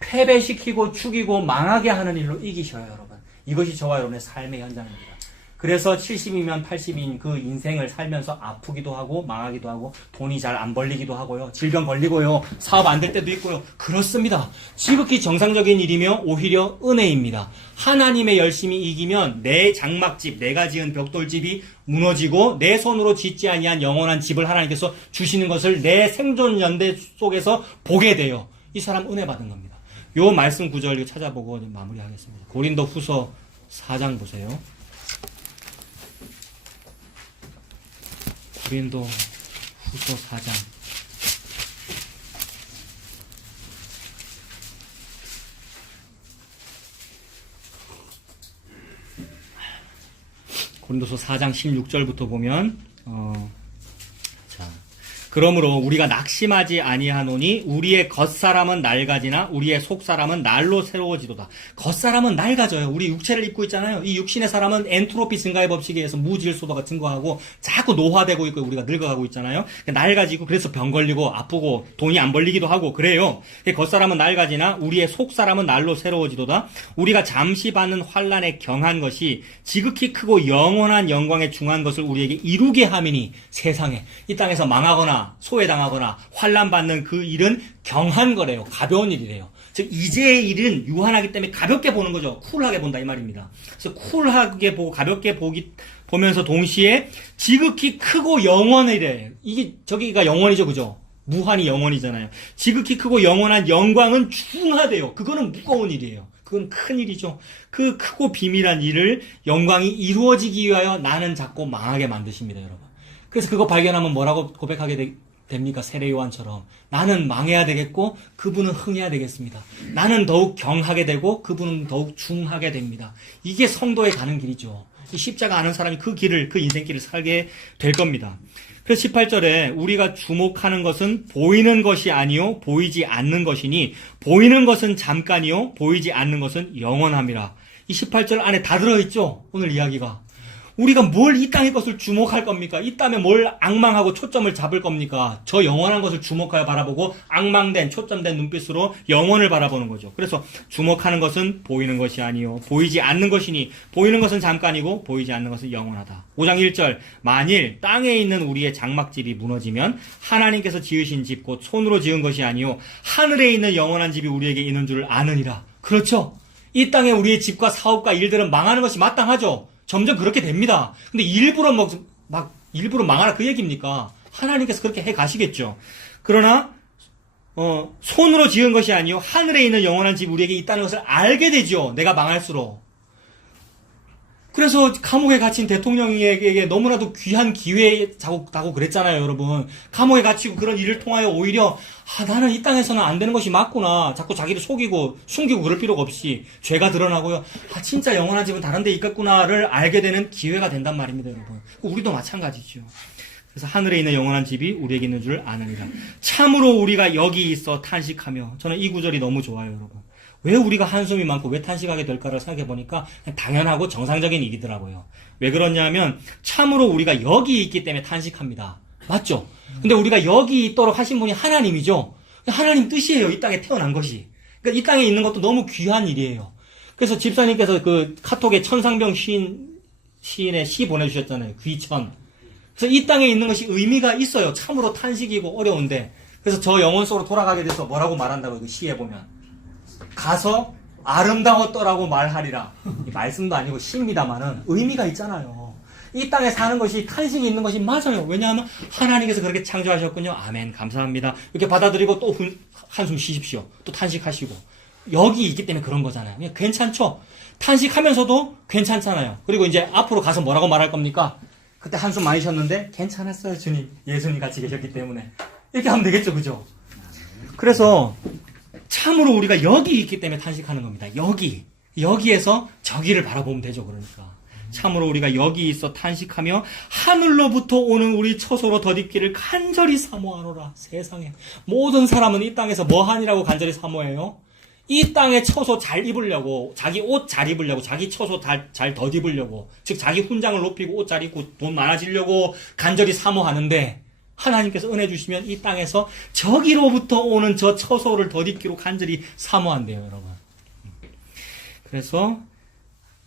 패배시키고 죽이고 망하게 하는 일로 이기셔요, 여러분. 이것이 저와 여러분의 삶의 현장입니다. 그래서 70이면 80인 그 인생을 살면서 아프기도 하고 망하기도 하고 돈이 잘 안 벌리기도 하고요. 질병 걸리고요. 사업 안 될 때도 있고요. 그렇습니다. 지극히 정상적인 일이며 오히려 은혜입니다. 하나님의 열심이 이기면 내 장막집, 내가 지은 벽돌집이 무너지고 내 손으로 짓지 아니한 영원한 집을 하나님께서 주시는 것을 내 생존 연대 속에서 보게 돼요. 이 사람 은혜 받은 겁니다. 요 말씀 구절 찾아보고 마무리하겠습니다. 고린도 후서 4장 보세요. 고린도 후서 4장. 고린도서 4장 16절부터 보면 자, 그러므로 우리가 낙심하지 아니하노니 우리의 겉사람은 낡아지나 우리의 속사람은 날로 새로워지도다. 겉사람은 낡아져요. 우리 육체를 입고 있잖아요. 이 육신의 사람은 엔트로피 증가의 법칙에 의해서 무질소도가 증가하고 자꾸 노화되고 있고 우리가 늙어가고 있잖아요. 낡아지고 그래서 병 걸리고 아프고 돈이 안 벌리기도 하고 그래요. 겉사람은 낡아지나 우리의 속사람은 날로 새로워지도다. 우리가 잠시 받는 환난에 경한 것이 지극히 크고 영원한 영광에 중한 것을 우리에게 이루게 함이니 세상에 이 땅에서 망하거나 소외당하거나 환난받는 그 일은 경한 거래요. 가벼운 일이래요. 즉 이제의 일은 유한하기 때문에 가볍게 보는 거죠. 쿨하게 본다 이 말입니다. 그래서 쿨하게 보고 가볍게 보면서 동시에 지극히 크고 영원이래. 이게 저기가 영원이죠, 그죠? 무한이 영원이잖아요. 지극히 크고 영원한 영광은 중하대요. 그거는 무거운 일이에요. 그건 큰 일이죠. 그 크고 비밀한 일을 영광이 이루어지기 위하여 나는 자꾸 망하게 만드십니다, 여러분. 그래서 그거 발견하면 뭐라고 고백하게 됩니까? 세례 요한처럼. 나는 망해야 되겠고 그분은 흥해야 되겠습니다. 나는 더욱 경하게 되고 그분은 더욱 중하게 됩니다. 이게 성도에 가는 길이죠. 이 십자가 아는 사람이 그 길을, 그 인생길을 살게 될 겁니다. 그래서 18절에 우리가 주목하는 것은 보이는 것이 아니요 보이지 않는 것이니 보이는 것은 잠깐이요 보이지 않는 것은 영원함이라. 이 18절 안에 다 들어있죠? 오늘 이야기가. 우리가 뭘 이 땅의 것을 주목할 겁니까? 이 땅에 뭘 앙망하고 초점을 잡을 겁니까? 저 영원한 것을 주목하여 바라보고 앙망된 초점된 눈빛으로 영원을 바라보는 거죠. 그래서 주목하는 것은 보이는 것이 아니요 보이지 않는 것이니 보이는 것은 잠깐이고 보이지 않는 것은 영원하다. 5장 1절 만일 땅에 있는 우리의 장막집이 무너지면 하나님께서 지으신 집 곧 손으로 지은 것이 아니요 하늘에 있는 영원한 집이 우리에게 있는 줄을 아느니라. 그렇죠. 이 땅에 우리의 집과 사업과 일들은 망하는 것이 마땅하죠. 점점 그렇게 됩니다. 근데 일부러 일부러 망하라 그 얘기입니까? 하나님께서 그렇게 해 가시겠죠. 그러나, 손으로 지은 것이 아니요 하늘에 있는 영원한 집 우리에게 있다는 것을 알게 되죠. 내가 망할수록. 그래서 감옥에 갇힌 대통령에게 너무나도 귀한 기회라고 그랬잖아요, 여러분. 감옥에 갇히고 그런 일을 통하여 오히려 나는 이 땅에서는 안 되는 것이 맞구나. 자꾸 자기를 속이고 숨기고 그럴 필요가 없이 죄가 드러나고요. 진짜 영원한 집은 다른 데 있겠구나를 알게 되는 기회가 된단 말입니다, 여러분. 우리도 마찬가지죠. 그래서 하늘에 있는 영원한 집이 우리에게 있는 줄 아느니라. 참으로 우리가 여기 있어 탄식하며, 저는 이 구절이 너무 좋아요, 여러분. 왜 우리가 한숨이 많고 왜 탄식하게 될까를 생각해 보니까 당연하고 정상적인 일이더라고요. 왜 그러냐면 참으로 우리가 여기 있기 때문에 탄식합니다. 맞죠? 근데 우리가 여기 있도록 하신 분이 하나님이죠. 하나님 뜻이에요. 이 땅에 태어난 것이. 그러니까 이 땅에 있는 것도 너무 귀한 일이에요. 그래서 집사님께서 그 카톡에 천상병 시인의 시 보내주셨잖아요. 귀천. 그래서 이 땅에 있는 것이 의미가 있어요. 참으로 탄식이고 어려운데. 그래서 저 영혼 속으로 돌아가게 돼서 뭐라고 말한다고요. 그 시에 보면. 가서 아름다웠더라고 말하리라. 이 말씀도 아니고 시입니다만은 의미가 있잖아요. 이 땅에 사는 것이 탄식이 있는 것이 맞아요. 왜냐하면 하나님께서 그렇게 창조하셨군요. 아멘, 감사합니다. 이렇게 받아들이고 또 한숨 쉬십시오. 또 탄식하시고. 여기 있기 때문에 그런 거잖아요. 그냥 괜찮죠? 탄식하면서도 괜찮잖아요. 그리고 이제 앞으로 가서 뭐라고 말할 겁니까? 그때 한숨 많이 쉬었는데 괜찮았어요, 주님. 예수님 같이 계셨기 때문에. 이렇게 하면 되겠죠, 그죠? 그래서 참으로 우리가 여기 있기 때문에 탄식하는 겁니다. 여기에서 저기를 바라보면 되죠. 그러니까 참으로 우리가 여기 있어 탄식하며 하늘로부터 오는 우리 처소로 덧입기를 간절히 사모하노라. 세상에 모든 사람은 이 땅에서 뭐하니라고 간절히 사모해요? 이 땅에 처소 잘 입으려고, 자기 옷 잘 입으려고, 자기 처소 잘 덧입으려고, 즉 자기 훈장을 높이고 옷 잘 입고 돈 많아지려고 간절히 사모하는데, 하나님께서 은혜 주시면 이 땅에서 저기로부터 오는 저 처소를 덧입기로 간절히 사모한대요, 여러분. 그래서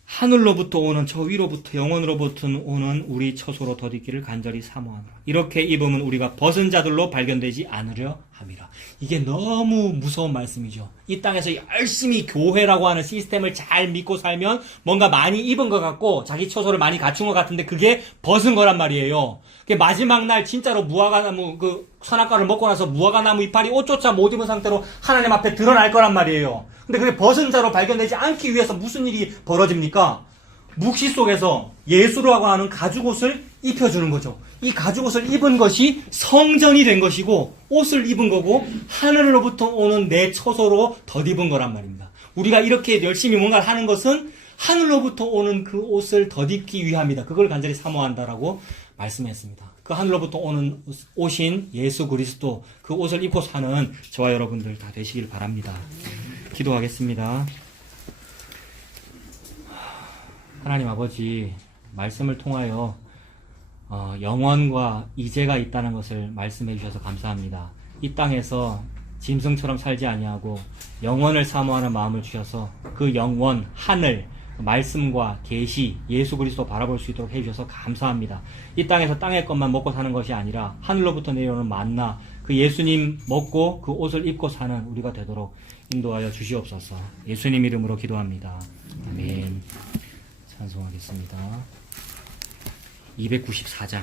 하늘로부터 오는, 저 위로부터 영원으로부터 오는 우리 처소로 덧입기를 간절히 사모하노라. 이렇게 입으면 우리가 벗은 자들로 발견되지 않으려 함이라. 이게 너무 무서운 말씀이죠. 이 땅에서 열심히 교회라고 하는 시스템을 잘 믿고 살면 뭔가 많이 입은 것 같고 자기 처소를 많이 갖춘 것 같은데 그게 벗은 거란 말이에요. 그게 마지막 날 진짜로 무화과나무, 그 선악과를 먹고 나서 무화과나무 이파리 옷조차 못 입은 상태로 하나님 앞에 드러날 거란 말이에요. 근데 그게 벗은 자로 발견되지 않기 위해서 무슨 일이 벌어집니까? 묵시 속에서 예수라고 하는 가죽옷을 입혀주는 거죠. 이 가죽옷을 입은 것이 성전이 된 것이고 옷을 입은 거고 하늘로부터 오는 내 처소로 덧입은 거란 말입니다. 우리가 이렇게 열심히 뭔가를 하는 것은 하늘로부터 오는 그 옷을 덧입기 위함이다. 그걸 간절히 사모한다라고 말씀했습니다. 그 하늘로부터 오는 옷인 예수 그리스도, 그 옷을 입고 사는 저와 여러분들 다 되시길 바랍니다. 기도하겠습니다. 하나님 아버지, 말씀을 통하여 영원과 이제가 있다는 것을 말씀해 주셔서 감사합니다. 이 땅에서 짐승처럼 살지 아니하고 영원을 사모하는 마음을 주셔서 그 영원, 하늘, 말씀과 계시, 예수 그리스도 바라볼 수 있도록 해주셔서 감사합니다. 이 땅에서 땅의 것만 먹고 사는 것이 아니라 하늘로부터 내려오는 만나, 그 예수님 먹고 그 옷을 입고 사는 우리가 되도록 인도하여 주시옵소서. 예수님 이름으로 기도합니다. 아멘. 찬송하겠습니다. 294장